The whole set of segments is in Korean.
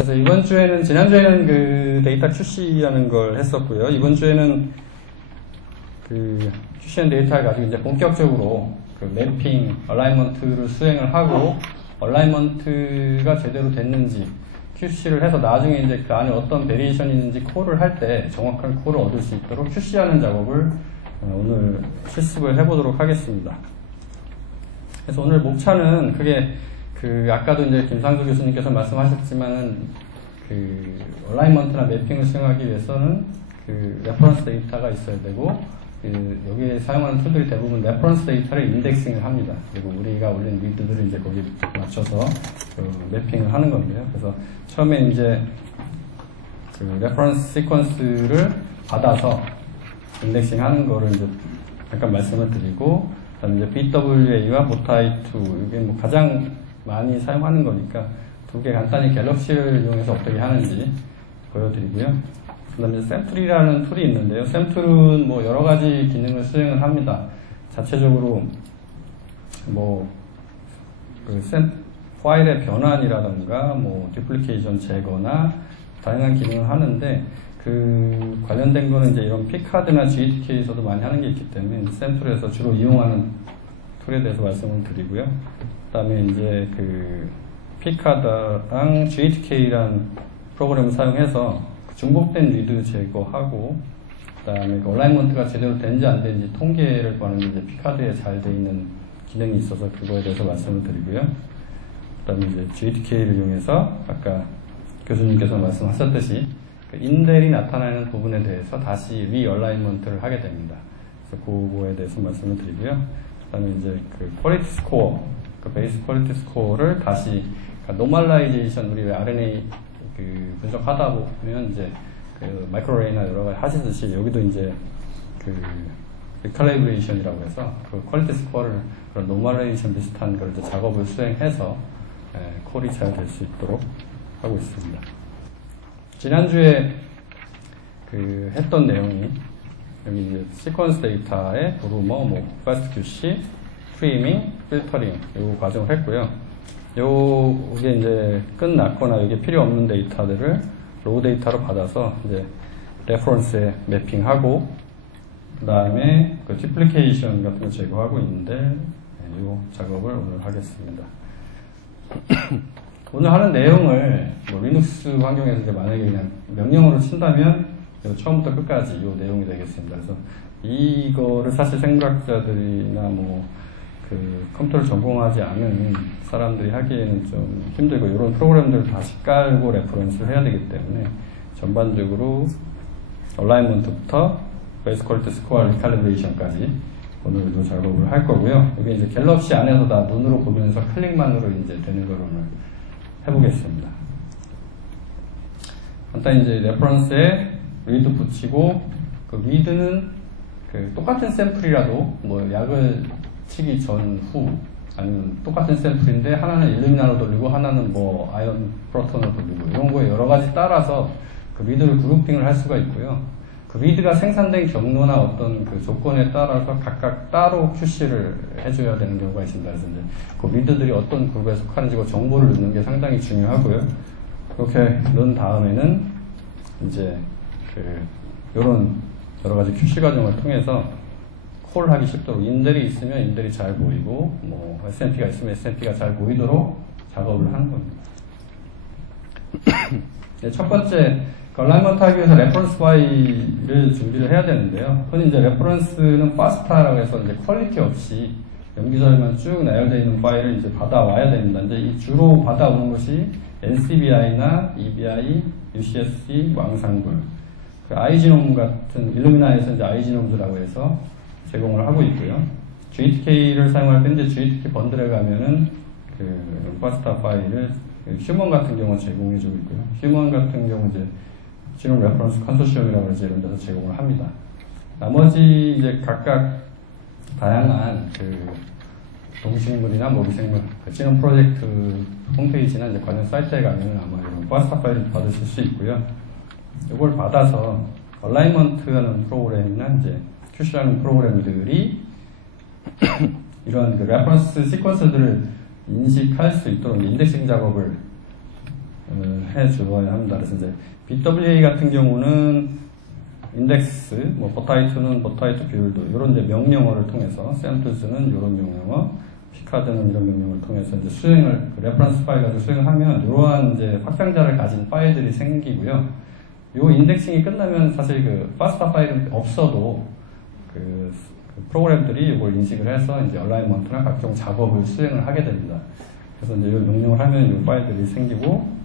그래서 이번 주에는, 지난주에는 그 데이터 QC라는 걸 했었고요. 이번 주에는 그 QC한 데이터를 가지고 이제 본격적으로 그 매핑, 얼라이먼트를 수행을 하고, 얼라이먼트가 제대로 됐는지 QC를 해서 나중에 이제 그 안에 어떤 베리에이션이 있는지 콜을 할 때 정확한 콜을 얻을 수 있도록 QC하는 작업을 오늘 실습을 해보도록 하겠습니다. 그래서 오늘 목차는 크게 그 아까도 이제 김상조 교수님께서 말씀하셨지만은 그 얼라이먼트나 매핑을 수행하기 위해서는 그 레퍼런스 데이터가 있어야 되고, 그 여기에 사용하는 툴들이 대부분 레퍼런스 데이터를 인덱싱을 합니다. 그리고 우리가 올린 리드들을 이제 거기 맞춰서 그 매핑을 하는 건데요. 그래서 처음에 이제 그 레퍼런스 시퀀스를 받아서 인덱싱 하는 거를 이제 잠깐 말씀을 드리고, 그다음에 이제 BWA와 모타이2, 이게 뭐 가장 많이 사용하는 거니까 두 개 간단히 갤럭시를 이용해서 어떻게 하는지 보여드리고요. 그 다음에 샘툴이라는 툴이 있는데요. 샘툴은 뭐 여러 가지 기능을 수행을 합니다. 자체적으로 뭐 그 파일의 변환이라던가 뭐 디플리케이션 제거나 다양한 기능을 하는데, 그 관련된 거는 이제 이런 피카드나 GTK에서도 많이 하는 게 있기 때문에 샘툴에서 주로 이용하는 툴에 대해서 말씀을 드리고요. 그 다음에 이제 그 피카드랑 GTK라는 프로그램을 사용해서 중복된 리드 제거하고, 그 다음에 얼라이먼트가 제대로 된지 안 된지 통계를 구하는 게 이제 피카드에 잘 돼 있는 기능이 있어서 그거에 대해서 말씀을 드리고요. 그 다음에 이제 GTK를 이용해서 아까 교수님께서 말씀하셨듯이 그 인델이 나타나는 부분에 대해서 다시 리얼라이먼트를 하게 됩니다. 그래서 그거에 대해서 말씀을 드리고요. 그 다음에 이제 그 퀄리티 스코어, 그 베이스 퀄리티 스코어를 다시 노멀라이제이션, 우리 RNA 그 분석하다 보면 이제 그 마이크로레이나 여러 가지 하시듯이 여기도 이제 그 리칼리브레이션이라고 해서 그 퀄리티 스코어를 그런 노멀레이션 비슷한 걸 이제 작업을 수행해서 콜이 잘 될 수 있도록 하고 있습니다. 지난주에 그 했던 내용이 여기 이제 시퀀스 데이터의 브루머, 뭐 파스트 QC, 프리밍, 필터링 이 과정을 했고요. 요게 이제 끝났거나 여기 필요 없는 데이터들을 로우 데이터로 받아서 이제 레퍼런스에 매핑하고, 그 다음에 그 디플리케이션 같은 거 제거하고 있는데 이 작업을 오늘 하겠습니다. 오늘 하는 내용을 뭐 리눅스 환경에서 이제 만약에 그냥 명령어로 친다면 처음부터 끝까지 이 내용이 되겠습니다. 그래서 이거를 사실 생물학자들이나 뭐 그 컴퓨터를 전공하지 않은 사람들이 하기에는 좀 힘들고, 이런 프로그램들을 다시 깔고 레퍼런스를 해야 되기 때문에 전반적으로 얼라이먼트부터 베이스 퀄리티 스코어 리칼리브레이션까지 오늘 이 작업을 할 거고요. 이게 이제 갤럭시 안에서 다 눈으로 보면서 클릭만으로 이제 되는 걸 오늘 해보겠습니다. 간단히 이제 레퍼런스에 리드 붙이고, 그 리드는 그 똑같은 샘플이라도 뭐 약을 치기 전후 아니면 똑같은 샘플인데 하나는 일루미나로 돌리고 하나는 뭐 아이언 프로톤으로 돌리고 이런 거에 여러 가지 따라서 그 리드를 그룹핑을 할 수가 있고요. 그 리드가 생산된 경로나 어떤 그 조건에 따라서 각각 따로 QC를 해줘야 되는 경우가 있습니다. 그래서 이제 그 리드들이 어떤 그룹에 속하는지 그 정보를 넣는 게 상당히 중요하고요. 그렇게 넣은 다음에는 이제 그 요런 여러 가지 QC 과정을 통해서 콜하기 쉽도록 인델이 있으면 인델이 잘 보이고, 뭐 SNP가 있으면 SNP가 잘 보이도록 작업을 하는 겁니다. 네, 첫 번째, 얼라이먼트 하기 위해서 레퍼런스 파일을 준비를 해야 되는데요. 흔히 이제 레퍼런스는 파스타라고 해서 이제 퀄리티 없이 연기절만 쭉 나열되어 있는 파일을 이제 받아와야 됩니다. 이제 이 주로 받아오는 것이 NCBI나 EBI, UCSC, 왕상불, 그 아이지놈 같은 일루미나에서 이제 아이지놈즈라고 해서 제공을 하고 있고요. GTK를 사용할 때 이제 GTK 번들에 가면은 그 파스타 파일을 휴먼 같은 경우 제공해주고 있고요. 휴먼 같은 경우 이제 지금 레퍼런스 컨소시엄이라고 해서 이런 데서 제공을 합니다. 나머지 이제 각각 다양한 그 동식물이나 뭐 미생물 그 지능 프로젝트 홈페이지나 이제 관련 사이트에 가면 아마 이런 파스타 파일을 받으실 수 있고요. 이걸 받아서 얼라이먼트라는 프로그램이나 이제 QC라는 프로그램들이 이런 그 레퍼런스 시퀀스들을 인식할 수 있도록 인덱싱 작업을 해주어야 합니다. 그래서 이제 BWA 같은 경우는 인덱스, 뭐 버타이트는 버타이트 비율도 이런 이제 명령어를 통해서, 샘플스는 이런 명령어, 피카드는 이런 명령어를 통해서 이제 수행을, 그 레퍼런스 파일 가지고 수행을 하면 이러한 이제 확장자를 가진 파일들이 생기고요. 요 인덱싱이 끝나면 사실 그 파스타 파일은 없어도 그 프로그램들이 이걸 인식을 해서 이제 얼라이먼트나 각종 작업을 수행을 하게 됩니다. 그래서 이제 이 명령을 하면 이 파일들이 생기고,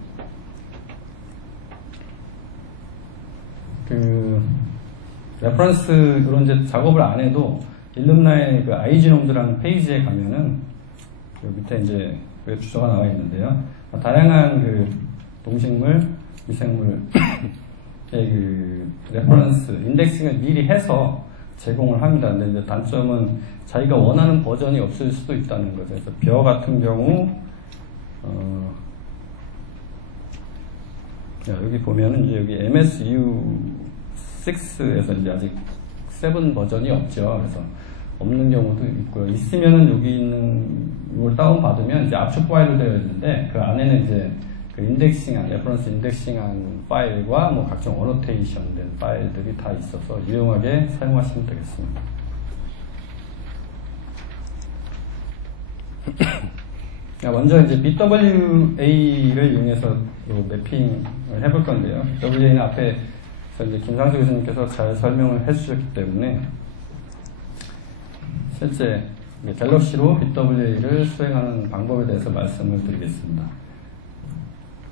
그 레퍼런스 이런 이제 작업을 안 해도 일룸나의 그 iGnomes라는 페이지에 가면은 그 밑에 이제 웹 주소가 나와 있는데요. 다양한 그 동식물, 미생물의 그 레퍼런스 인덱싱을 미리 해서 제공을 합니다. 근데 이제 단점은 자기가 원하는 버전이 없을 수도 있다는 거죠. 그래서 벼 같은 경우 여기 보면은 이제 여기 MSU6에서 이제 아직 7 버전이 없죠. 그래서 없는 경우도 있고요. 있으면은 여기 있는 이걸 다운 받으면 이제 압축 파일로 되어 있는데 그 안에는 이제 그 인덱싱한 레퍼런스 인덱싱한 파일과 뭐 각종 어노테이션 된 파일들이 다 있어서 유용하게 사용하시면 되겠습니다. 먼저 이제 BWA를 이용해서 매핑을 해볼 건데요. BWA는 앞에 이제 김상수 교수님께서 잘 설명을 해주셨기 때문에 실제 갤럭시로 BWA를 수행하는 방법에 대해서 말씀을 드리겠습니다.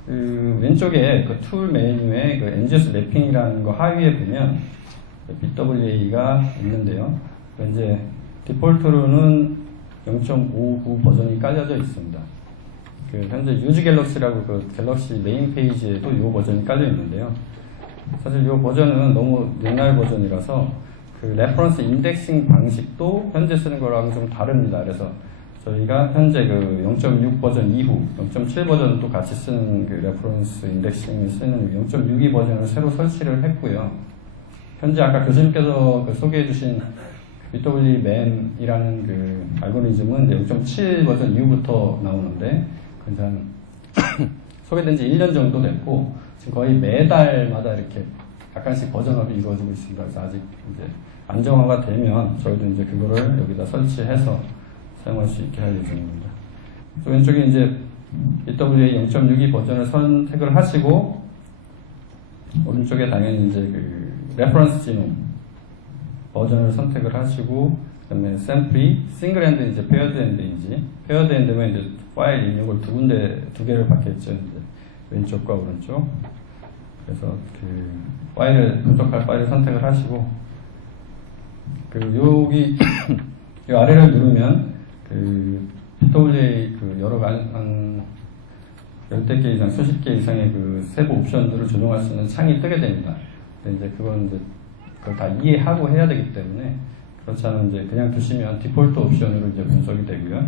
그 왼쪽에 그 툴 메뉴에 그 NGS 매핑이라는 거 하위에 보면 BWA가 있는데요. 이제 디폴트로는 0.59 버전이 깔려져 있습니다. 그 현재 유즈 갤럭시라고 그 갤럭시 메인 페이지에도 이 버전이 깔려 있는데요. 사실 이 버전은 너무 옛날 버전이라서 그 레퍼런스 인덱싱 방식도 현재 쓰는 거랑 좀 다릅니다. 그래서 저희가 현재 그 0.6 버전 이후 0.7 버전도 같이 쓰는 그 레퍼런스 인덱싱을 쓰는 0.62 버전을 새로 설치를 했고요. 현재 아까 교수님께서 그 소개해 주신 BWM이라는 그 알고리즘은 0.7 버전 이후부터 나오는데 그냥 소개된 지 1년 정도 됐고 지금 거의 매달마다 이렇게 약간씩 버전업이 이루어지고 있습니다. 그래서 아직 이제 안정화가 되면 저희도 이제 그거를 여기다 설치해서 사용할 수 있게 할 예정입니다. 왼쪽에 이제 BWA 0.62 버전을 선택을 하시고 오른쪽에 당연히 이제 그 레퍼런스 지놈 버전을 선택을 하시고 그다음에 샘플이 싱글 엔드 이제 페어드 엔드인지 페어드 엔드면 이제 파일 입력을 두 개를 받겠죠. 이제 왼쪽과 오른쪽. 그래서 그 파일을 분석할 파일을 선택을 하시고 그 여기 이 아래를 누르면 그 BWA 그 여러 한 10개 이상, 수십 개 이상의 그 세부 옵션들을 조정할 수 있는 창이 뜨게 됩니다. 근데 이제 그건 이제 그걸 다 이해하고 해야 되기 때문에 그렇지 않으면 이제 그냥 두시면 디폴트 옵션으로 이제 분석이 되고요.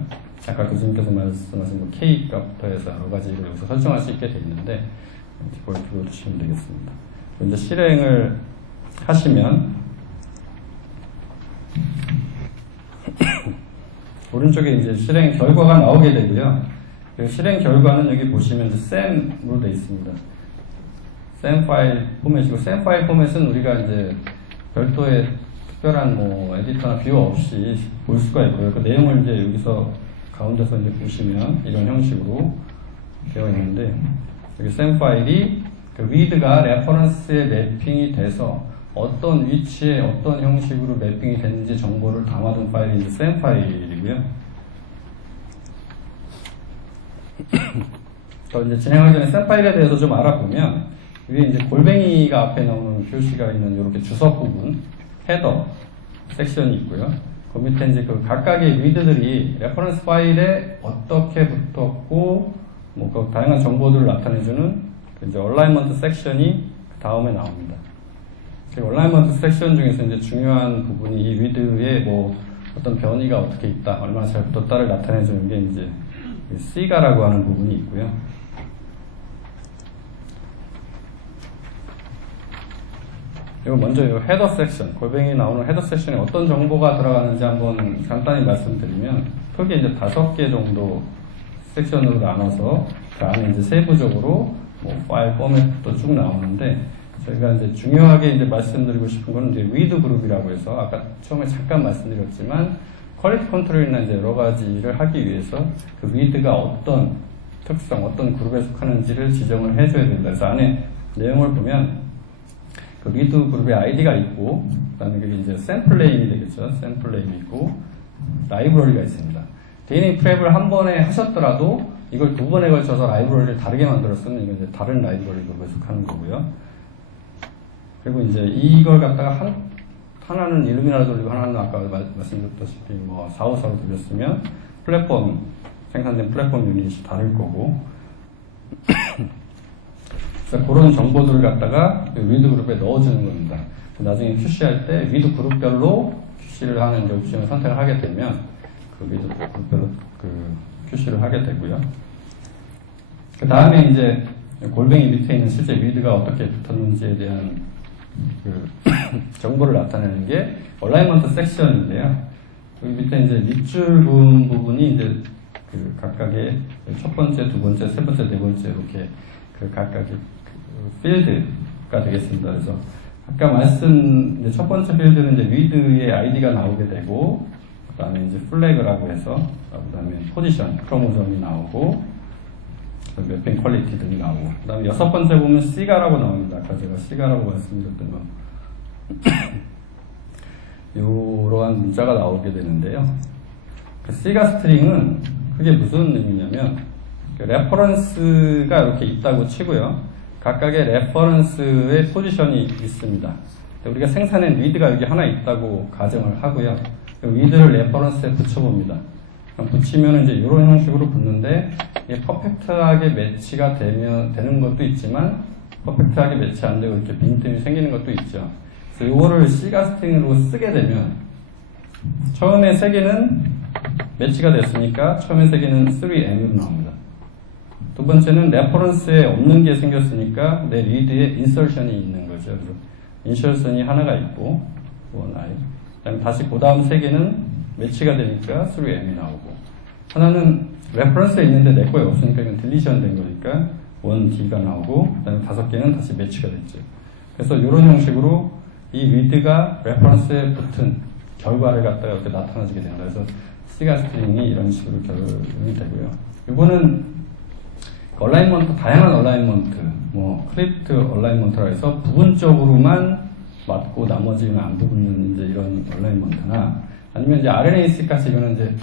아까 교수님께서 말씀하신 뭐 K 값부터 해서 여러 가지를 여기서 설정할 수 있게 돼 있는데 디폴트로 두시면 되겠습니다. 이제 실행을 하시면 오른쪽에 이제 실행 결과가 나오게 되고요. 그 실행 결과는 여기 보시면 이제 SAM으로 되어 있습니다. SAM 파일 포맷이고, SAM 파일 포맷은 우리가 이제 별도의 특별한 뭐 에디터나 뷰어 없이 볼 수가 있고요. 그 내용을 이제 여기서 가운데서 이제 보시면 이런 형식으로 되어 있는데, 여기 SAM 파일이 그 read가 레퍼런스에 매핑이 돼서 어떤 위치에 어떤 형식으로 매핑이 됐는지 정보를 담아둔 파일이 이제 SAM 파일이고요. 더 이제 진행하기 전에 SAM 파일에 대해서 좀 알아보면 위에 이제 골뱅이가 앞에 나오는 표시가 있는 이렇게 주석 부분, 헤더 섹션이 있고요. 그 밑에 이제 그 각각의 리드들이 레퍼런스 파일에 어떻게 붙었고, 뭐 그 다양한 정보들을 나타내주는 그 이제 얼라이먼트 섹션이 그 다음에 나옵니다. 그 얼라이먼트 섹션 중에서 이제 중요한 부분이 이 위드에 뭐 어떤 변이가 어떻게 있다, 얼마나 잘 붙었다를 나타내주는 게 이제 C가라고 하는 부분이 있고요. 그리고 먼저 이 헤더 섹션, 골뱅이 나오는 헤더 섹션에 어떤 정보가 들어가는지 한번 간단히 말씀드리면, 크게 이제 5개 정도 섹션으로 나눠서 그 안에 이제 세부적으로 뭐 파일 포맷도 쭉 나오는데 저희가 이제 중요하게 이제 말씀드리고 싶은 거는 이제 위드 그룹이라고 해서 아까 처음에 잠깐 말씀드렸지만 퀄리티 컨트롤이나 이제 여러 가지를 하기 위해서 그 위드가 어떤 특성, 어떤 그룹에 속하는지를 지정을 해줘야 된다. 그래서 안에 내용을 보면 그 리드 그룹의 아이디가 있고, 그 다음에 그게 이제 샘플 네임이 되겠죠. 샘플 네임이 있고, 라이브러리가 있습니다. DNA 프랩을 한 번에 하셨더라도 이걸 두 번에 걸쳐서 라이브러리를 다르게 만들었으면 이건 이제 다른 라이브러리 그룹에 속하는 거고요. 그리고 이제 이걸 갖다가 하나는 일루미나로 돌리고 하나는 아까 말씀드렸다시피 뭐 454로 돌렸으면 플랫폼, 생산된 플랫폼 유닛이 다를 거고, 그래서 그런 정보들을 갖다가 위드 그룹에 넣어주는 겁니다. 나중에 QC할 때 위드 그룹별로 QC를 하는 이제 옵션을 선택을 하게 되면 그 위드 그룹별로 그 QC를 하게 되고요. 그 다음에 이제 골뱅이 밑에 있는 실제 위드가 어떻게 붙었는지에 대한 그 정보를 나타내는 게 얼라이먼트 섹션인데요. 여기 밑에 이제 밑줄 부분이 이제 그 각각의 첫 번째, 두 번째, 세 번째, 네 번째 이렇게 그 각각의 그 필드가 되겠습니다. 그래서 아까 이제 첫 번째 필드는 이제 위드의 아이디가 나오게 되고, 그 다음에 이제 플래그라고 해서, 그 다음에 포지션, 크로모점이 나오고, 매핑 퀄리티 등이 나오고, 그 다음에 여섯 번째 보면 시가라고 나옵니다. 아까 제가 시가라고 말씀드렸던 거. 이러한 문자가 나오게 되는데요. 그 시가 스트링은 그게 무슨 의미냐면, 그 레퍼런스가 이렇게 있다고 치고요. 각각의 레퍼런스의 포지션이 있습니다. 우리가 생산한 리드가 여기 하나 있다고 가정을 하고요. 그 리드를 레퍼런스에 붙여봅니다. 붙이면 이제 이런 형식으로 붙는데, 이게 퍼펙트하게 매치가 되는 것도 있지만, 퍼펙트하게 매치 안 되고 이렇게 빈틈이 생기는 것도 있죠. 그래서 이거를 C가 스트링으로 쓰게 되면, 처음에 세 개는 매치가 됐으니까, 처음에 세 개는 3M으로 나옵니다. 두 번째는 레퍼런스에 없는 게 생겼으니까 내 리드에 인설션이 있는 거죠. 그래서 인설션이 하나가 있고, 그다음에 다시 그 다음 세 개는 매치가 되니까 3M이 나오고, 하나는 레퍼런스에 있는데 내 거에 없으니까 이건 딜리션 된 거니까 1D가 나오고, 그다음에 다섯 개는 다시 매치가 됐죠. 그래서 이런 형식으로 이 리드가 레퍼런스에 붙은 결과를 갖다가 이렇게 나타나주게 된다. 그래서 C가 스트링이 이런 식으로 결론이 되고요. 이거는 얼라이먼트, 다양한 얼라이먼트, 뭐 크립트 얼라이먼트라 해서 부분적으로만 맞고 나머지는 안 붙는 이제 이런 얼라이먼트나, 아니면 이제 RNA-seq까지 이거는 이제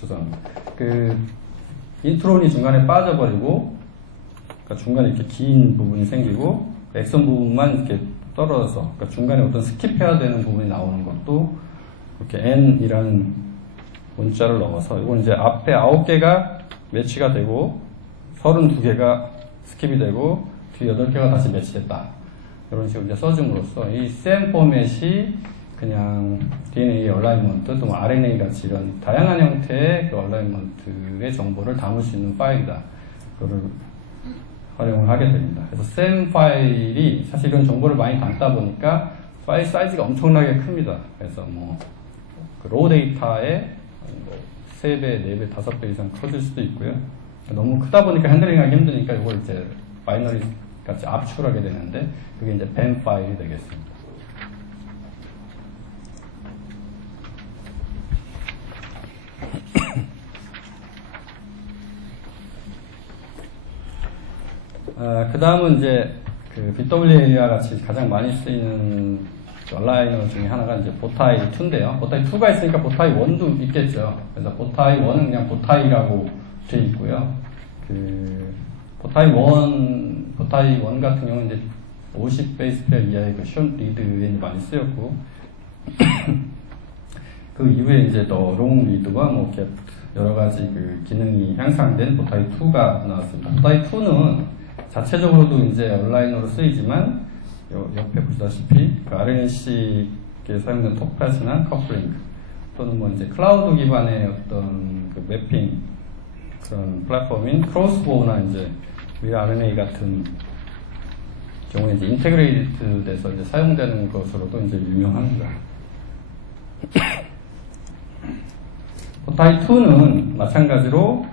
죄송합니다. 그 인트론이 중간에 빠져버리고, 그러니까 중간에 이렇게 긴 부분이 생기고 엑선 부분만 이렇게 떨어져서, 그러니까 중간에 어떤 스킵해야 되는 부분이 나오는 것도 이렇게 N이라는 문자를 넣어서, 이건 이제 앞에 9개가 매치가 되고 32개가 스킵이 되고 뒤 8개가 다시 매치됐다. 이런 식으로 이제 써줌으로써 이 SAM 포맷이 그냥 DNA 얼라이먼트 또는 RNA 같이 이런 다양한 형태의 그 얼라이먼트의 정보를 담을 수 있는 파일이다. 그거를 활용을 하게 됩니다. 그래서 SAM 파일이 사실 이런 정보를 많이 담다 보니까 파일 사이즈가 엄청나게 큽니다. 그래서 뭐 그 로우 데이터에 뭐 3배, 4배, 5배 이상 커질 수도 있고요. 너무 크다 보니까 핸들링하기 힘드니까 이걸 이제 바이너리 같이 압축하게 되는데, 그게 이제 BAM 파일이 되겠습니다. 그 다음은 이제 그 BWA와 같이 가장 많이 쓰이는 얼라이너 중에 하나가 이제 보타이 2인데요. 보타이 2가 있으니까 보타이 1도 있겠죠. 그래서 보타이 1은 그냥 보타이라고 되어 있고요. 그 보타이 1 같은 경우는 이제 50 베이스 페어 이하의 그 숏 리드에 많이 쓰였고, 그 이후에 이제 더 롱 리드와 뭐 이렇게 여러 가지 그 기능이 향상된 보타이 2가 나왔습니다. 보타이 2는 자체적으로도 이제 얼라이너로 쓰이지만, 옆에 보시다시피 그 RNA-seq에 사용된 톡팻이나 커플링, 또는 뭐 이제 클라우드 기반의 어떤 그 매핑 그런 플랫폼인 크로스보우나 이제 RNA 같은 경우에 이제 인테그레이트 돼서 이제 사용되는 것으로도 이제 유명합니다. 보타이 2는 마찬가지로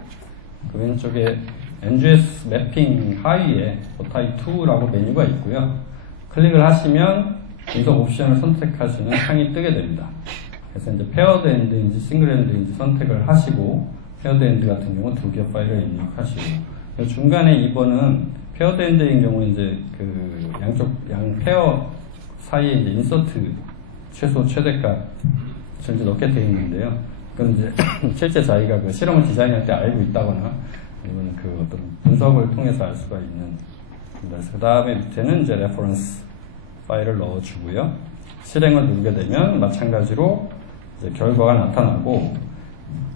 그 왼쪽에 NGS 매핑 하위에 보타이2라고 메뉴가 있고요. 클릭을 하시면 분석 옵션을 선택하시는 창이 뜨게 됩니다. 그래서 이제 페어드 엔드인지 싱글 엔드인지 선택을 하시고, 페어드 엔드 같은 경우는 2개 파일을 입력하시고, 중간에 2번은 페어드 엔드인 경우는 이제 그 양 페어 사이에 이제 인서트 최소 최대값을 이제 넣게 되어 있는데요. 그건 이제 실제 자기가 그 실험을 디자인할 때 알고 있다거나 아니면 그 어떤 분석을 통해서 알 수가 있는. 그래서 그 다음에 밑에는 이제 레퍼런스 파일을 넣어주고요. 실행을 누르게 되면 마찬가지로 이제 결과가 나타나고,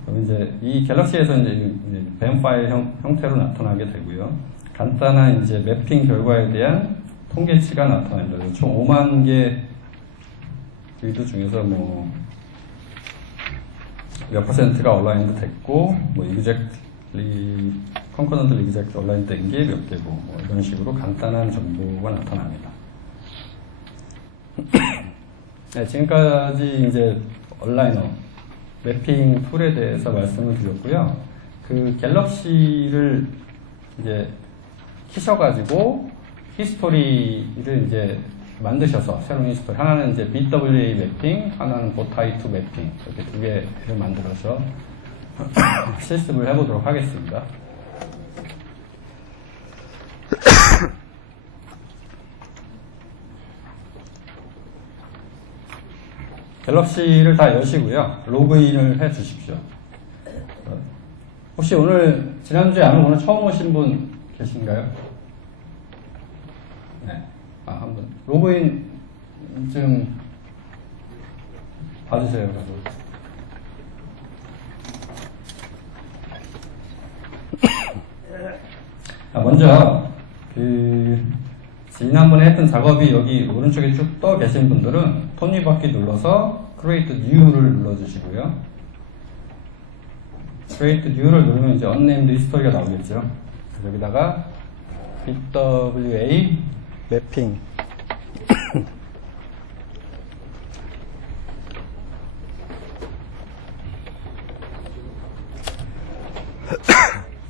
그럼 이제 이 갤럭시에서 이제 뱀 파일 형태로 나타나게 되고요. 간단한 이제 매핑 결과에 대한 통계치가 나타납니다. 그래서 총 5만 개 리드 중에서 뭐 몇 퍼센트가 온라인도 됐고, 뭐 exactly, concurrently exact 온라인 된 게 몇 개고, 뭐 이런 식으로 간단한 정보가 나타납니다. 네, 지금까지 이제 온라이너 매핑 툴에 대해서 말씀을 드렸고요. 그 갤럭시를 이제 키셔가지고 히스토리를 이제 만드셔서 새로운 히스토리, 하나는 이제 BWA 매핑, 하나는 보타이2 매핑, 이렇게 두 개를 만들어서 실습을 해보도록 하겠습니다. 갤럭시를 다 여시고요. 로그인을 해 주십시오. 혹시 오늘, 지난주에 안 오고 오늘 처음 오신 분 계신가요? 네. 한 분. 로그인 좀 봐주세요. 먼저, 지난번에 했던 작업이 여기 오른쪽에 쭉 떠 계신 분들은 톱니바퀴 눌러서 Create New를 눌러주시고요. Create New를 누르면 이제 Unnamed History가 나오겠죠. 그래서 여기다가 BWA 매핑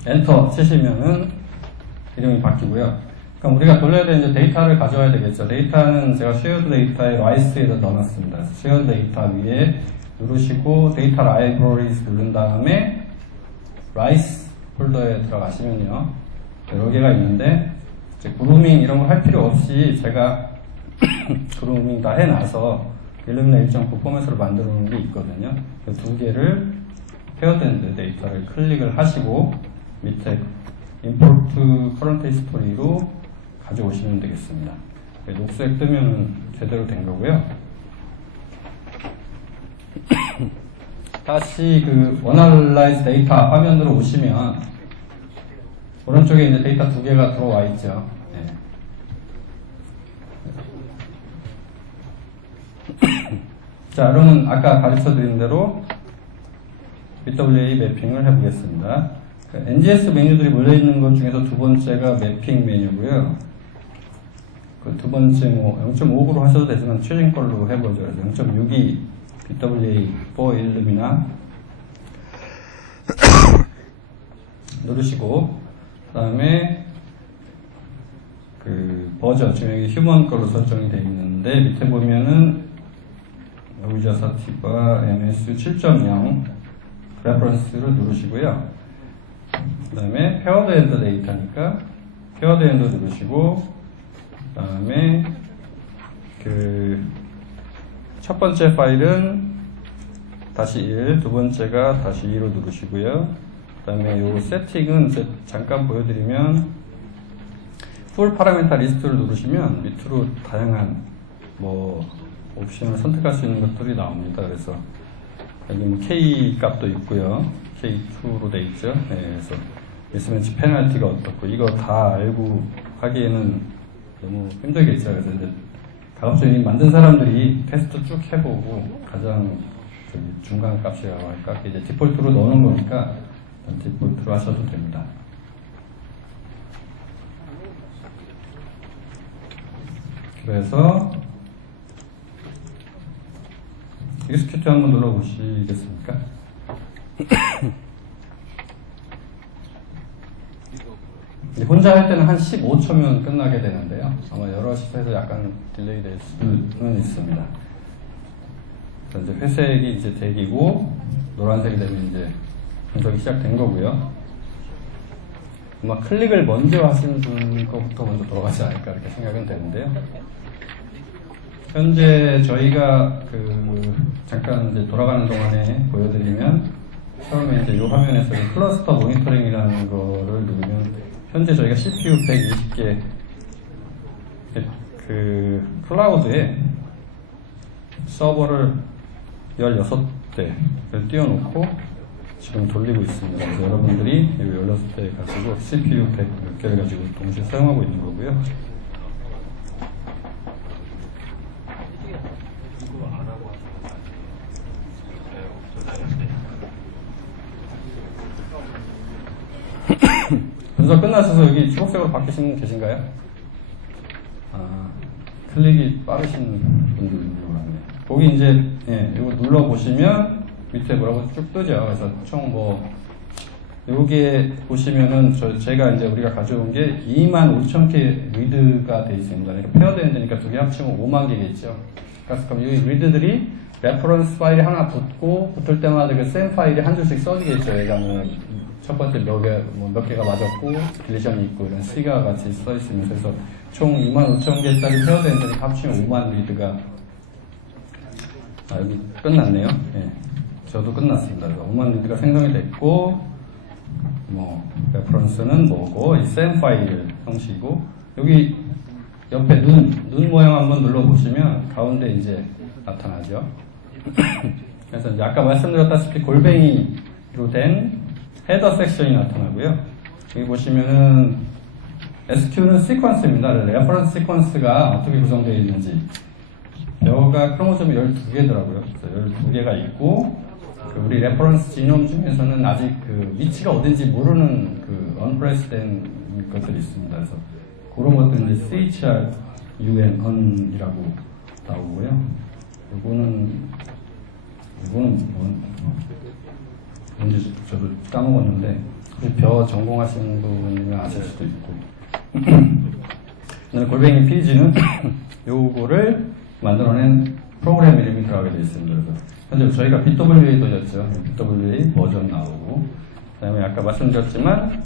엔터 치시면은 이름이 바뀌고요. 그럼 우리가 돌려야 되는 이제 데이터를 가져와야 되겠죠. 데이터는 제가 쉐어드 데이터에 라이스에다 넣어놨습니다. 그래서 쉐어드 데이터 위에 누르시고 데이터 라이브러리즈 누른 다음에 라이스 폴더에 들어가시면요. 여러 개가 있는데 이제 그루밍 이런 거 할 필요 없이 제가 그루밍 다 해놔서 일루미나 일정 퍼포먼스로 만들어 놓은 게 있거든요. 그 두 개를 페어드 데이터를 클릭을 하시고 밑에 import current history로 가져오시면 되겠습니다. 녹색 뜨면 제대로 된 거고요. 다시 그 원얼라이즈 데이터 화면으로 오시면 오른쪽에 이제 데이터 두 개가 들어와 있죠. 네. 자, 그러면 아까 가르쳐 드린 대로 BWA 매핑을 해보겠습니다. NGS 메뉴들이 몰려있는 것 중에서 두 번째가 매핑 메뉴고요. 그 두 번째 뭐 0.5로 하셔도 되지만 최신 걸로 해보죠. 그래서 0.62 BWA for Illumina 누르시고, 그 다음에 그 버전, 지금 여기 휴먼 걸로 설정이 되어 있는데 밑에 보면은 노이즈 아사티바 MS 7.0 레퍼런스를 누르시고요. 그 다음에 페어드 엔드 데이터니까 페어드 엔드 누르시고, 그 다음에 그 첫 번째 파일은 다시 1, 두 번째가 다시 2로 누르시고요. 그 다음에 요 세팅은 잠깐 보여드리면 풀 파라미터 리스트를 누르시면 밑으로 다양한 뭐 옵션을 선택할 수 있는 것들이 나옵니다. 그래서 여기 뭐 K 값도 있고요. K2로 돼 있죠. 네, 그래서 미스매치 페널티가 어떻고 이거 다 알고 하기에는 너무 힘들겠죠. 그래서 이제 가급적이 만든 사람들이 테스트 쭉 해보고 가장 중간 값이라고 할까 이제 디폴트로 넣는 거니까 디폴트로 하셔도 됩니다. 그래서 익스큐트 한번 눌러보시겠습니까? 혼자 할 때는 한 15초면 끝나게 되는데요. 아마 여럿이서 해서 약간 딜레이 될 수는 있습니다. 그래서 이제 회색이 이제 대기고 노란색이 되면 이제 분석이 시작된 거고요. 아마 클릭을 먼저 하시는 분 거부터 먼저 돌아가지 않을까 이렇게 생각은 되는데요. 현재 저희가 잠깐 이제 돌아가는 동안에 보여드리면 처음에 이제 이 화면에서 클러스터 모니터링이라는 거를 누르면 현재 저희가 CPU 120개 클라우드에 서버를 16대를 띄워놓고 지금 돌리고 있습니다. 그래서 여러분들이 이 16대 가지고 CPU 100몇 개를 가지고 동시에 사용하고 있는 거고요. 분석 끝나셔서 여기 초록색으로 바뀌신 분 계신가요? 클릭이 빠르신 분들 같네요. 거기 이제 이거 눌러보시면 밑에 뭐라고 쭉 뜨죠. 그래서 총 여기에 보시면은 제가 이제 우리가 가져온 게 25,000개 리드가 돼 있습니다. 그러니까 페어드 엔드니까 두 개 합치면 5만 개겠죠. 그럼 이 리드들이 레퍼런스 파일이 하나 붙을 때마다 그 셈 파일이 한 줄씩 써지겠죠. 얘가는 첫 번째 몇 개가 맞았고 딜리션이 있고 이런 C가 같이 써 있으면서 그래서 총 25,000개짜리 페어드 엔드니까 합치면 5만 리드가 여기 끝났네요. 저도 끝났습니다. 그래서 5만 리드가 생성이 됐고, 레퍼런스는 뭐고, 이 셈 파일 형식이고, 여기 옆에 눈 모양 한번 눌러보시면 가운데 이제 나타나죠. 그래서 이제 아까 말씀드렸다시피 골뱅이로 된 헤더 섹션이 나타나고요. 여기 보시면은 SQ는 시퀀스입니다. 레퍼런스 시퀀스가 어떻게 구성되어 있는지. 뼈가 크로모솜이 12개더라고요. 그래서 12개가 있고, 우리 레퍼런스 지놈 중에서는 아직 위치가 어딘지 모르는 언프레스된 것들이 있습니다. 그래서 그런 것들은 이제 CHRUN이라고 나오고요. 이거는 뭔지 저도 까먹었는데, 혹시 벼 전공하시는 분이면 아실 수도 있고. 골뱅이 PG는 요거를 만들어낸 프로그램 이름이 들어가게 되어 있습니다. 그래서 현재 저희가 BWA 돌렸죠. BWA 버전 나오고, 그 다음에 아까 말씀드렸지만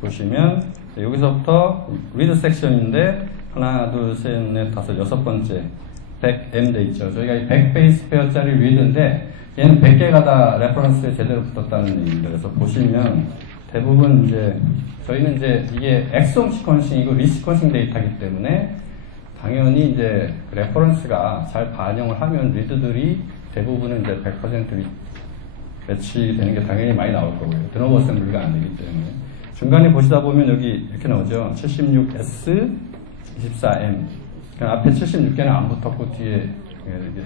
보시면 여기서부터 리드 섹션인데 하나, 둘, 셋, 넷, 다섯, 여섯 번째 100M 돼 있죠. 저희가 이 100베이스 페어짜리 리드인데 얘는 100개가 다 레퍼런스에 제대로 붙었다는 얘기입니다. 그래서 보시면 대부분 이제 저희는 이제 이게 엑솜 시퀀싱이고 리시퀀싱 데이터이기 때문에 당연히 이제 레퍼런스가 잘 반영을 하면 리드들이 대부분은 이제 100% 매치되는 게 당연히 많이 나올 거고요. 드너버 어셈블리가 안 되기 때문에. 중간에 보시다 보면 여기 이렇게 나오죠. 76S, 24M. 그러니까 앞에 76개는 안 붙었고 뒤에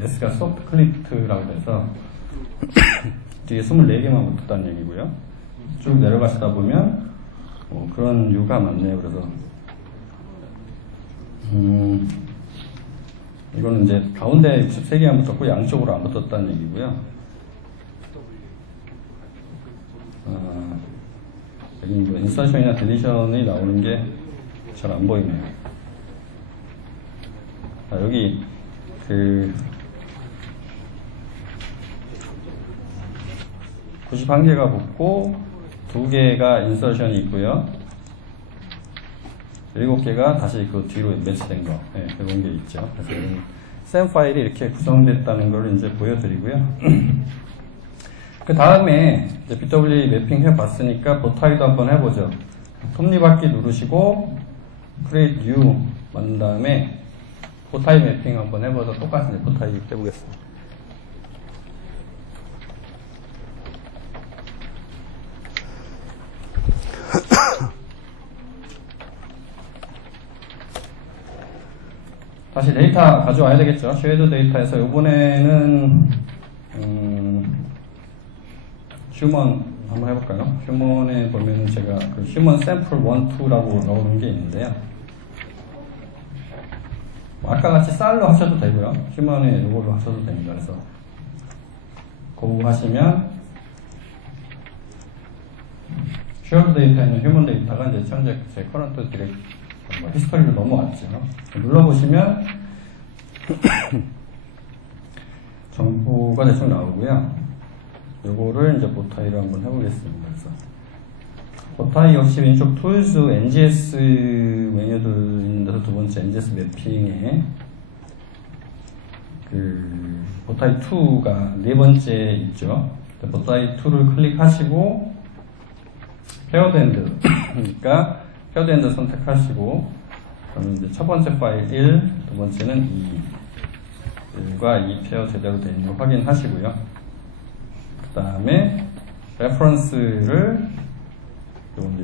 S가 소프트 클리프트라고 해서 뒤에 24개만 붙었다는 얘기고요. 쭉 내려가시다 보면 그런 이유가 많네요. 그래서 이거는 이제 가운데 63개 안 붙었고 양쪽으로 안 붙었다는 얘기고요. 여기 인서션이나 딜리션이 나오는 게 잘 안 보이네요. 여기 91개가 붙고 2개가 인서션이 있고요. 7개가 다시 그 뒤로 매치된 거, 그런 게 있죠. 그래서 셈 파일이 이렇게 구성됐다는 걸 이제 보여드리고요. 그 다음에 이제 BWA 매핑 해봤으니까 보타이도 한번 해보죠. 톱니바퀴 누르시고 Create New 만든 다음에 보타이 매핑 한번 해봐서 똑같은 보타이 해보겠습니다. 다시 데이터 가져와야 되겠죠. 쉐이드 데이터에서 이번에는 휴먼 한번 해볼까요? 휴먼에 보면 제가 휴먼 샘플 1, 2라고 넣어놓은 게 있는데요. 아까 같이 쌀로 하셔도 되고요. 휴먼에 이걸로 하셔도 됩니다. 그래서 그거 하시면 쉐어드 데이터에 있는 휴먼 데이터가 이제 현재 제 커런트 디렉 히스토리로 넘어왔죠. 눌러보시면 정보가 대충 나오고요. 요거를 이제 보타이로 한번 해보겠습니다. 그래서 보타이 역시 왼쪽 툴즈 NGS 메뉴들 있는 데서 두 번째 NGS 매핑에 그 보타이 2가 네 번째 있죠. 보타이 2를 클릭하시고 페어드 엔드 그러니까 페어드 엔드 선택하시고 그러면 이제 첫 번째 파일 1, 두 번째는 2 1과 2 페어 제대로 되어 있는 거 확인하시고요. 그 다음에 레퍼런스를 이제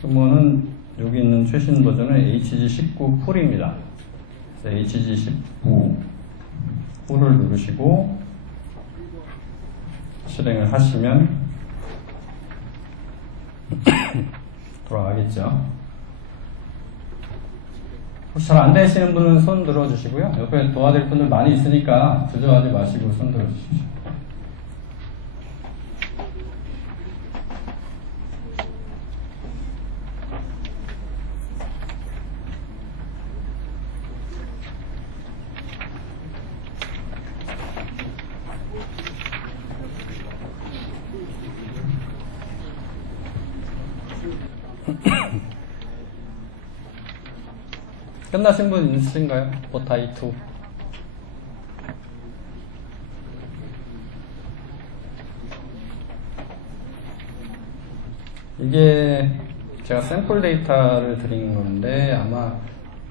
휴먼은 여기 있는 최신 버전은 HG19 풀입니다. HG19 풀을 누르시고 실행을 하시면 돌아가겠죠. 혹시 잘 안 되시는 분은 손 들어주시고요. 옆에 도와드릴 분들 많이 있으니까 주저하지 마시고 손 들어주십시오. 끝나신 분 있으신가요? 보타이 2. 이게 제가 샘플 데이터를 드린 건데 아마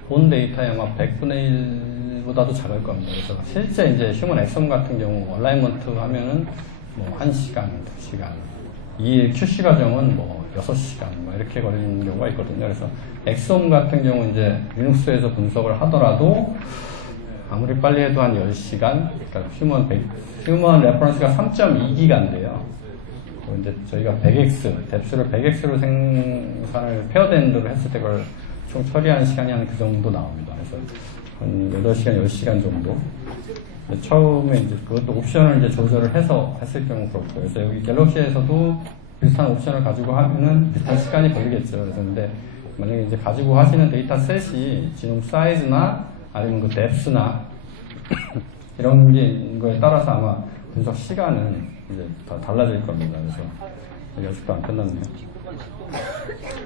본 데이터의 아마 100분의 1보다도 작을 겁니다. 그래서 실제 이제 휴먼 엑솜 같은 경우 얼라이먼트 하면은 뭐 1시간, 2시간, 2일 QC 과정은 뭐 6시간 뭐 이렇게 걸리는 경우가 있거든요. 그래서 엑솜 같은 경우 이제 리눅스에서 분석을 하더라도 아무리 빨리 해도 한 10시간, 그러니까 휴먼 레퍼런스가 3.2기가인데요. 이제 저희가 100x, 뎁스를 100x로 생산을 페어드 엔드로 했을 때 그걸 총 처리하는 시간이 한 그 정도 나옵니다. 그래서 한 8시간, 10시간 정도. 처음에 이제 그것도 옵션을 이제 조절을 해서 했을 경우 그렇고요. 그래서 여기 갤럭시에서도 비슷한 옵션을 가지고 하면은 비슷한 시간이 걸리겠죠. 그래서 근데 만약에 이제 가지고 하시는 데이터 셋이 지금 사이즈나 아니면 그 뎁스나 이런 거에 따라서 아마 분석 시간은 이제 다 달라질 겁니다. 그래서 여기 아직도 안 끝났네요.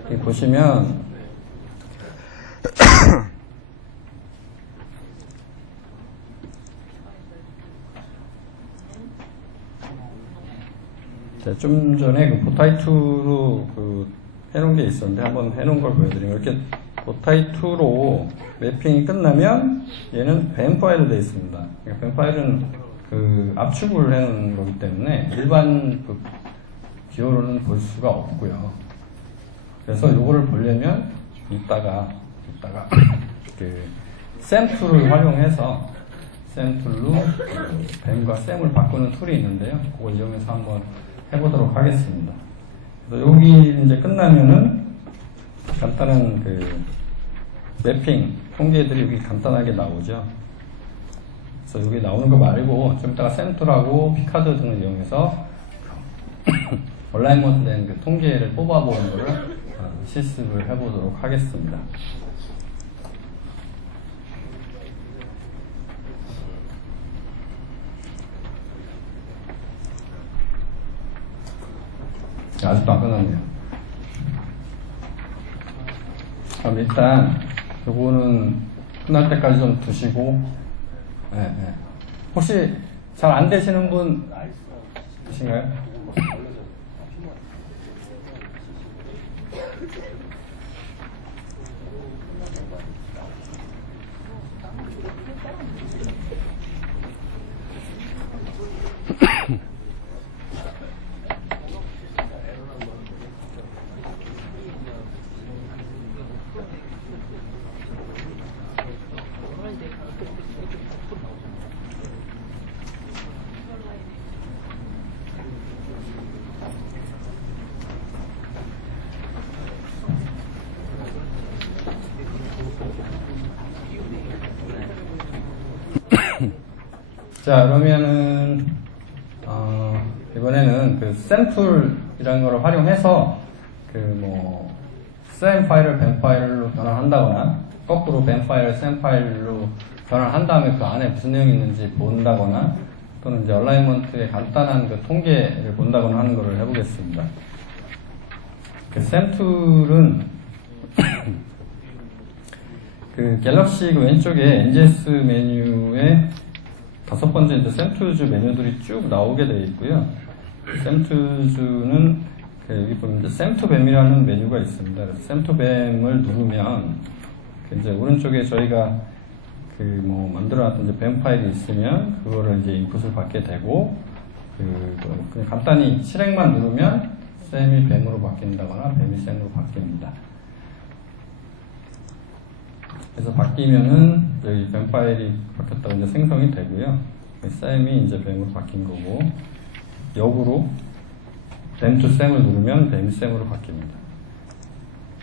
여기 보시면 좀 전에 그 보타이2로 그 해놓은 게 있었는데 한번 해놓은 걸 보여드리면 이렇게 보타이2로 매핑이 끝나면 얘는 뱀 파일로 되어 있습니다. 그러니까 뱀 파일은 그 압축을 해놓은 거기 때문에 일반 그 뷰어로는 볼 수가 없고요. 그래서 요거를 보려면 이따가 그 샘툴을 활용해서 샘툴로 그 뱀과 샘을 바꾸는 툴이 있는데요. 그거 이용해서 한번 해보도록 하겠습니다. 그래서 여기 이제 끝나면은 간단한 그 매핑 통계들이 여기 간단하게 나오죠. 그래서 여기 나오는 거 말고 좀 이따가 샘툴하고 피카드 등을 이용해서 얼라이먼트 된 그 통계를 뽑아보는 거를 실습을 해보도록 하겠습니다. 아직도 안 끝났네요. 그럼 일단 요거는 끝날 때까지 좀 두시고 혹시 잘 안 되시는 분 계신가요? 자, 그러면은 이번에는 그 샘플 이런 거를 활용해서 SAM 파일을 BAM 파일로 변환한다거나 거꾸로 BAM 파일을 SAM 파일로 변환한 다음에 그 안에 무슨 내용이 있는지 본다거나 또는 이제 얼라이먼트의 간단한 그 통계를 본다거나 하는 거를 해보겠습니다. 그 SAM 툴은 그 갤럭시 그 왼쪽에 NGS 메뉴에 5번째 이제 SAM 툴즈 메뉴들이 쭉 나오게 되어 있고요. SAM 툴즈는 여기 보면 이제 SAM to BAM이라는 메뉴가 있습니다. SAM to BAM을 누르면 이제 오른쪽에 저희가 만들어놨던 이제 BAM 파일이 있으면 그거를 이제 인풋을 받게 되고 그냥 간단히 실행만 누르면 SAM이 BAM으로 바뀐다거나 BAM이 SAM으로 바뀝니다. 그래서 바뀌면은 여기 BAM 파일이 바뀌었다고 이제 생성이 되고요. SAM이 이제 BAM으로 바뀐 거고 역으로 BAM to SAM을 누르면 BAM이 SAM으로 바뀝니다.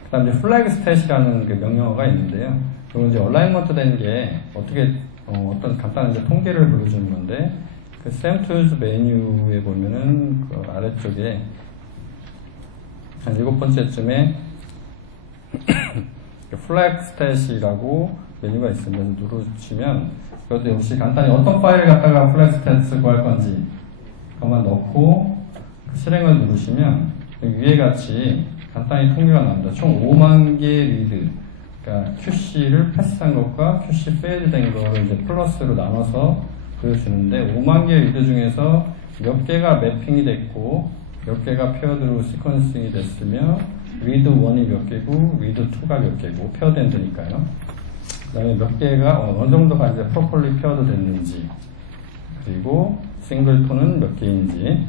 그 다음 이제 flag stat이라는 그 명령어가 있는데요. 그건 이제 얼라이먼트 된 게 어떤 간단한 이제 통계를 불러주는 건데, 그 SAM tools 메뉴에 보면은 그 아래쪽에 한 7번째쯤에 flag stat이라고 메뉴가 있습니다. 그래서 누르시면 그것도 역시 간단히 어떤 파일을 갖다가 flag stats 구할 건지 그것만 넣고 실행을 누르시면 위에 같이 간단히 통계가 나옵니다. 총 5만 개의 리드, 그러니까 QC를 패스한 것과 QC 페일드 된 거를 이제 플러스로 나눠서 보여주는데 5만 개의 리드 중에서 몇 개가 매핑이 됐고 몇 개가 페어드로 시퀀싱이 됐으며 리드 1이 몇 개고 리드 2가 몇 개고 페어드 엔드니까요. 그 다음에 몇 개가 어느 정도가 이제 프로폴리 페어드 됐는지, 그리고 싱글톤은 몇 개인지,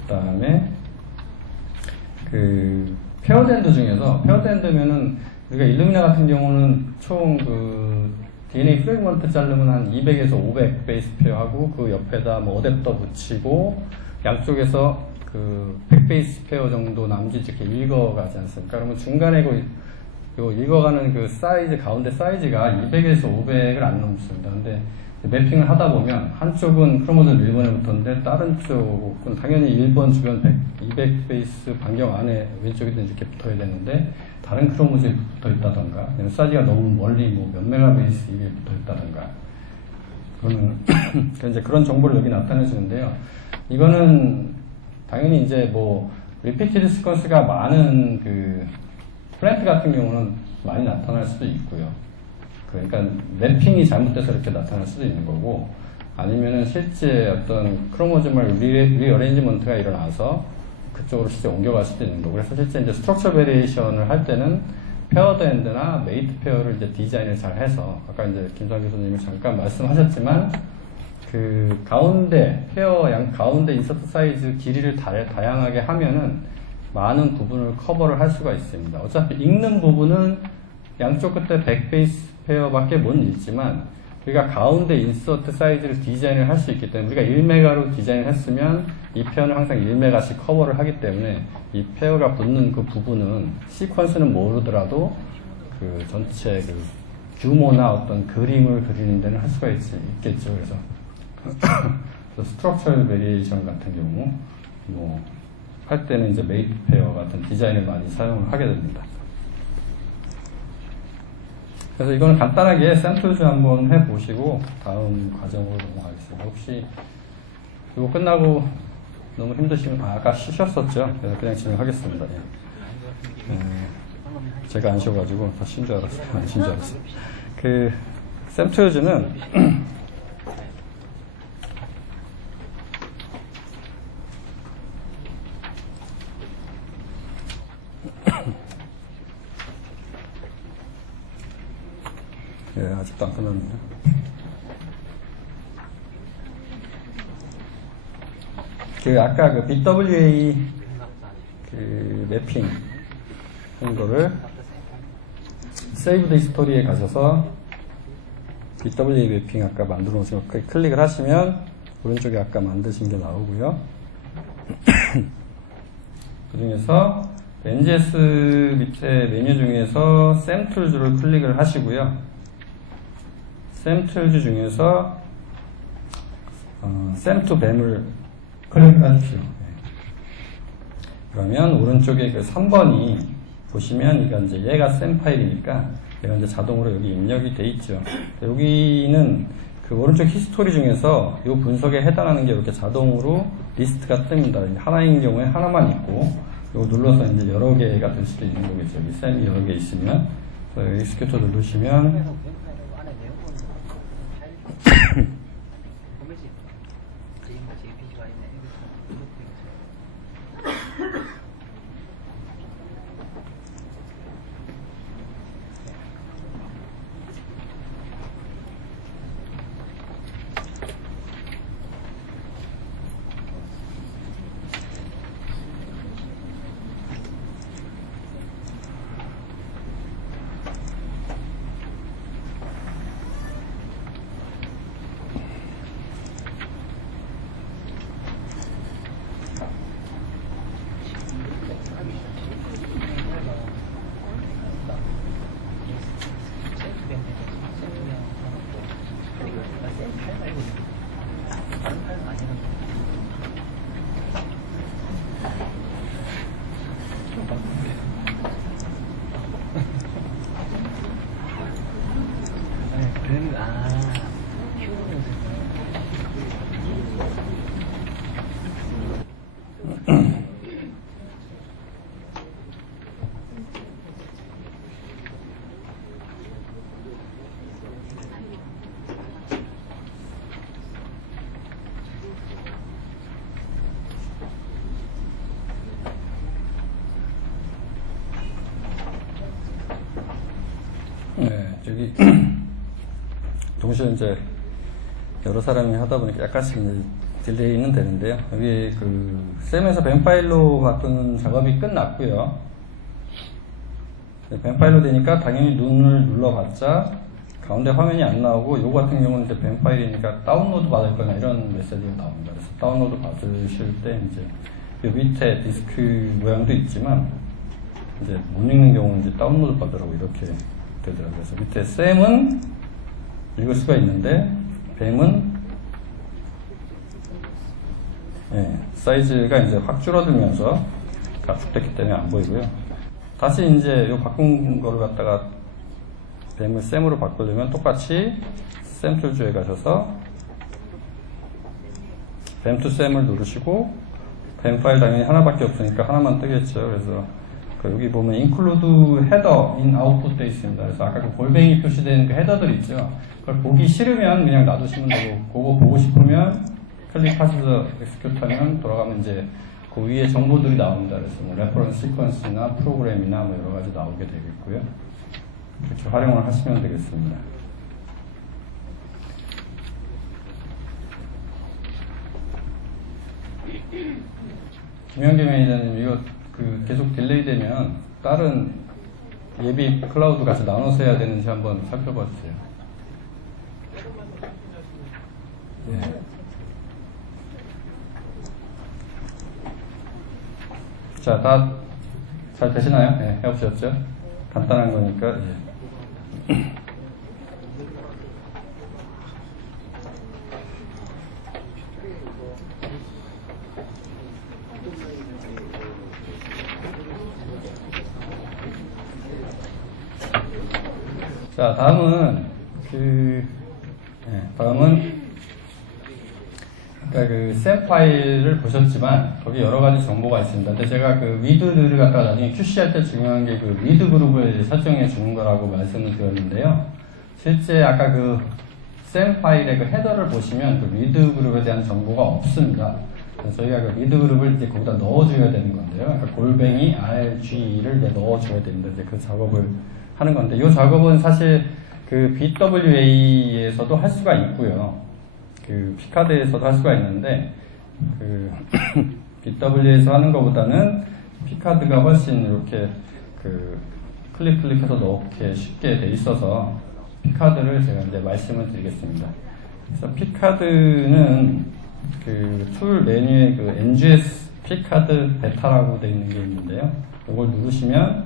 그 다음에 그 페어드엔드 중에서 페어드엔드면은 우리가 일루미나 같은 경우는 총 그 DNA 프래그먼트 자르면 한 200에서 500 베이스 페어하고 그 옆에다 뭐 어댑터 붙이고 양쪽에서 그 100 베이스 페어 정도 남짓 이렇게 읽어가지 않습니까? 그러면 중간에 요 읽어가는 그 사이즈, 가운데 사이즈가 200에서 500을 안 넘습니다. 근데 매핑을 하다 보면 한쪽은 크로모듈 1번에 붙었는데 다른 쪽은 당연히 1번 주변 200 베이스 반경 안에 왼쪽에도 이렇게 붙어야 되는데 다른 크로모듈이 붙어 있다던가 사이즈가 너무 멀리 몇 메가 베이스 이게 붙어 있다던가 이제 그런 정보를 여기 나타내주는데요. 이거는 당연히 이제 리피티드 시퀀스가 많은 그 플랜트 같은 경우는 많이 나타날 수도 있고요. 그러니까 맵핑이 잘못돼서 이렇게 나타날 수도 있는 거고, 아니면은 실제 어떤 크로모조멀 리어레인지먼트가 일어나서 그쪽으로 실제 옮겨갈 수도 있는 거고, 그래서 실제 이제 스트럭처 베리에이션을 할 때는 페어드 엔드나 메이트 페어를 이제 디자인을 잘 해서, 아까 이제 김상 교수님이 잠깐 말씀하셨지만 그 가운데 페어 가운데 인서트 사이즈 길이를 다양하게 하면은 많은 부분을 커버를 할 수가 있습니다. 어차피 읽는 부분은 양쪽 끝에 100 베이스 페어밖에 못 읽지만 우리가 가운데 인서트 사이즈를 디자인을 할 수 있기 때문에 우리가 1메가로 디자인을 했으면 이 페어는 항상 1메가씩 커버를 하기 때문에 이 페어가 붙는 그 부분은 시퀀스는 모르더라도 그 전체 그 규모나 어떤 그림을 그리는 데는 할 수가 있겠죠. 그래서 스트럭처럴 베리에이션 같은 경우 할 때는 이제 메이트 페어 같은 디자인을 많이 사용을 하게 됩니다. 그래서 이거는 간단하게 샘플즈 한번 해보시고 다음 과정으로 넘어가겠습니다. 혹시 이거 끝나고 너무 힘드시면 아까 쉬셨었죠? 그래서 그냥 진행하겠습니다. 제가 안 쉬어가지고 더 쉰 줄 알았어요. 안 쉰 줄 알았어요. 그 샘플즈는 아직도 안 끝났는데. 아까 그 BWA 그 매핑 한 거를 Save the History에 가셔서 BWA 매핑 아까 만들어 놓으신 거 클릭을 하시면 오른쪽에 아까 만드신 게 나오고요. 그 중에서 NGS 밑에 메뉴 중에서 SAM Tools를 클릭을 하시고요. SAM Tools 중에서 SAM to BAM을 클릭하십시오. 그러면 오른쪽에 그 3번이 보시면 이건 이제 얘가 샘 파일이니까 얘가 이제 자동으로 여기 입력이 돼 있죠. 여기는 그 오른쪽 히스토리 중에서 이 분석에 해당하는 게 이렇게 자동으로 리스트가 뜹니다. 하나인 경우에 하나만 있고 이거 눌러서 이제 여러 개가 될 수도 있는 거겠죠. 여기 샘이 여러 개 있으면 익스큐터 누르시면 여기 동시에 이제 여러 사람이 하다 보니까 약간씩 이제 딜레이는 되는데요. 여기 그 샘에서 벤 파일로 바꾸는 작업이 끝났고요. 벤 파일로 되니까 당연히 눈을 눌러봤자 가운데 화면이 안 나오고 요거 같은 경우는 이제 벤 파일이니까 다운로드 받을 거나 이런 메시지가 나옵니다. 그래서 다운로드 받으실 때 이제 요 밑에 디스크 모양도 있지만 이제 못 읽는 경우는 이제 다운로드 받으라고 이렇게 되더라고요. 그래서 밑에 샘은 읽을 수가 있는데 뱀은 사이즈가 이제 확 줄어들면서 압축됐기 때문에 안 보이고요. 다시 이제 요 바꾼 거를 갖다가 뱀을 샘으로 바꾸려면 똑같이 샘 툴즈에 가셔서 뱀 투 샘을 누르시고 뱀 파일 당연히 하나밖에 없으니까 하나만 뜨겠죠. 그래서 여기 보면 include header in output 돼 있습니다. 그래서 아까 그 골뱅이 표시된 그 헤더들 있죠. 그걸 보기 싫으면 그냥 놔두시면 되고, 그거 보고 싶으면 클릭하셔서 execute 하면 돌아가면 이제 그 위에 정보들이 나옵니다. 그래서 뭐 레퍼런스 시퀀스나 프로그램이나 뭐 여러 가지 나오게 되겠고요. 그렇게 활용을 하시면 되겠습니다. 김현기 매니저님, 이거 그 계속 딜레이 되면 다른 예비 클라우드 같이 나눠서 해야 되는지 한번 살펴봐 주세요. 네. 자, 다 잘 되시나요? 네, 해보셨죠? 간단한 거니까. 예. 자, 다음은 아까 그 샘 파일을 보셨지만 거기 여러 가지 정보가 있습니다. 근데 제가 그 위드를 갖다가 나중에 QC할 때 중요한 게 그 위드 그룹을 설정해 주는 거라고 말씀을 드렸는데요. 실제 아까 그 샘 파일의 그 헤더를 보시면 그 위드 그룹에 대한 정보가 없습니다. 그래서 저희가 그 위드 그룹을 이제 거기다 넣어줘야 되는 건데요. 그러니까 골뱅이 RG를 넣어줘야 됩니다. 이제 그 작업을 하는 건데, 이 작업은 사실 그 BWA에서도 할 수가 있고요. 그 피카드에서도 할 수가 있는데, 그 BWA에서 하는 것보다는 피카드가 훨씬 이렇게 그 클릭해서 넣기 쉽게 돼 있어서 피카드를 제가 이제 말씀을 드리겠습니다. 그래서 피카드는 그 툴 메뉴에 그 NGS 피카드 베타라고 되어 있는 게 있는데요. 이걸 누르시면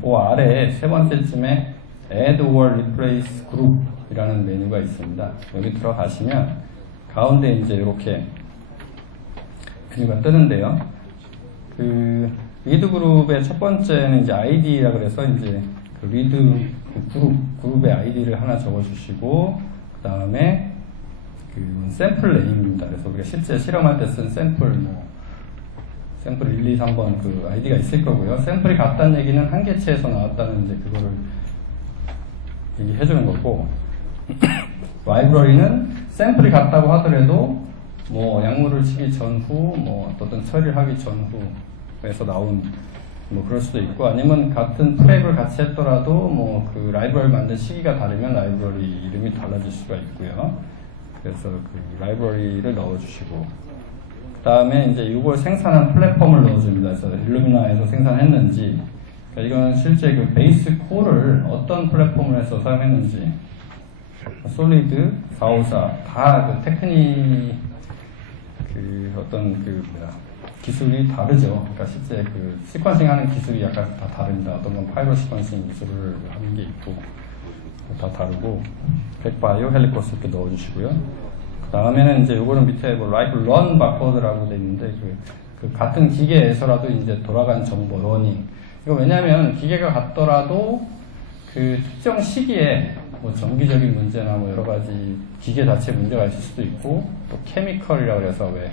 그 아래에 세 번째쯤에 Add or Replace Group 이라는 메뉴가 있습니다. 여기 들어가시면 가운데 이제 이렇게 메뉴가 뜨는데요. 그 리드 그룹의 첫 번째는 이제 아이디라 그래서 이제 그 리드 그룹의 아이디를 하나 적어주시고, 그 다음에 그 샘플 네임입니다. 그래서 우리가 실제 실험할 때 쓴 샘플 샘플 1, 2, 3번 그 아이디가 있을 거고요. 샘플이 같다는 얘기는 한 개체에서 나왔다는 이제 그거를 얘기해 주는 거고, 라이브러리는 샘플이 같다고 하더라도 뭐 약물을 치기 전후, 뭐 어떤 처리를 하기 전후에서 나온 뭐 그럴 수도 있고, 아니면 같은 프랩을 같이 했더라도 뭐 그 라이브러리 만든 시기가 다르면 라이브러리 이름이 달라질 수가 있고요. 그래서 그 라이브러리를 넣어주시고, 그 다음에 이제 이걸 생산한 플랫폼을 넣어줍니다. 그래서 일루미나에서 생산했는지, 그러니까 이건 실제 그 베이스 코어를 어떤 플랫폼을 해서 사용했는지, 솔리드 454 다 그 테크닉 그 어떤 그 기술이 다르죠. 그러니까 실제 그 시퀀싱 하는 기술이 약간 다 다릅니다. 어떤 건 파이로 시퀀싱 기술을 하는 게 있고 다 다르고, 백바이오 헬리코스 이렇게 넣어주시고요. 그 다음에는 이제 요거는 밑에 뭐 like run 바코드라고 돼 있는데 그 같은 기계에서라도 이제 돌아간 정보 러닝. 이거 왜냐면 기계가 같더라도 그 특정 시기에 뭐 정기적인 문제나 뭐 여러 가지 기계 자체 문제가 있을 수도 있고, 또 케미컬이라고 해서 왜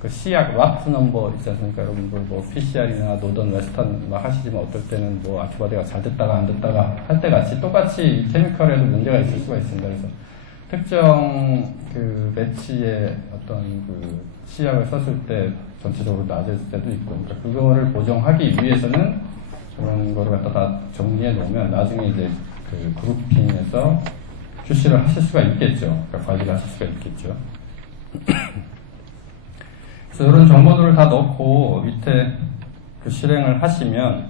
그 시약 라트 넘버 있지 않습니까? 여러분들 뭐 PCR이나 노던 웨스턴 막 하시지만 어떨 때는 뭐 아티바디가 잘 됐다가 안 됐다가 할 때 같이 똑같이 케미컬에도 문제가 있을 수가 있습니다. 그래서 특정 그 매치의 어떤 그 시약을 썼을 때 전체적으로 낮을 때도 있고, 그러니까 그거를 보정하기 위해서는 그런 거를 갖다가 정리해 놓으면 나중에 이제 그 그룹핑에서 QC를 하실 수가 있겠죠. 그러니까 관리를 하실 수가 있겠죠. 그래서 이런 정보들을 다 넣고 밑에 그 실행을 하시면,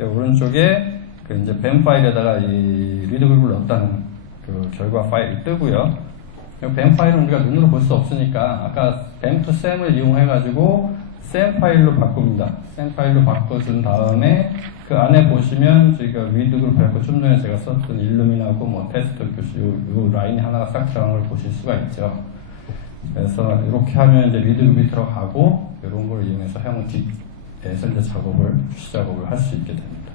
오른쪽에 그 이제 뱀 파일에다가 이 리드 그룹을 넣었다는 그 결과 파일이 뜨고요. 뱀 파일은 우리가 눈으로 볼 수 없으니까 아까 뱀 to 샘을 이용해가지고 샘 파일로 바꿉니다. 샘 파일로 바꿔준 다음에 그 안에 보시면 저희가 리드 그룹 해갖고 좀 전에 제가 썼던 일루미나고 뭐 테스트 교수 요 라인이 하나가 싹 들어간 걸 보실 수가 있죠. 그래서 이렇게 하면 이제 리드 그룹이 들어가고, 이런 걸 이용해서 형 뒷에서 이제 푸시 작업을 할 수 있게 됩니다.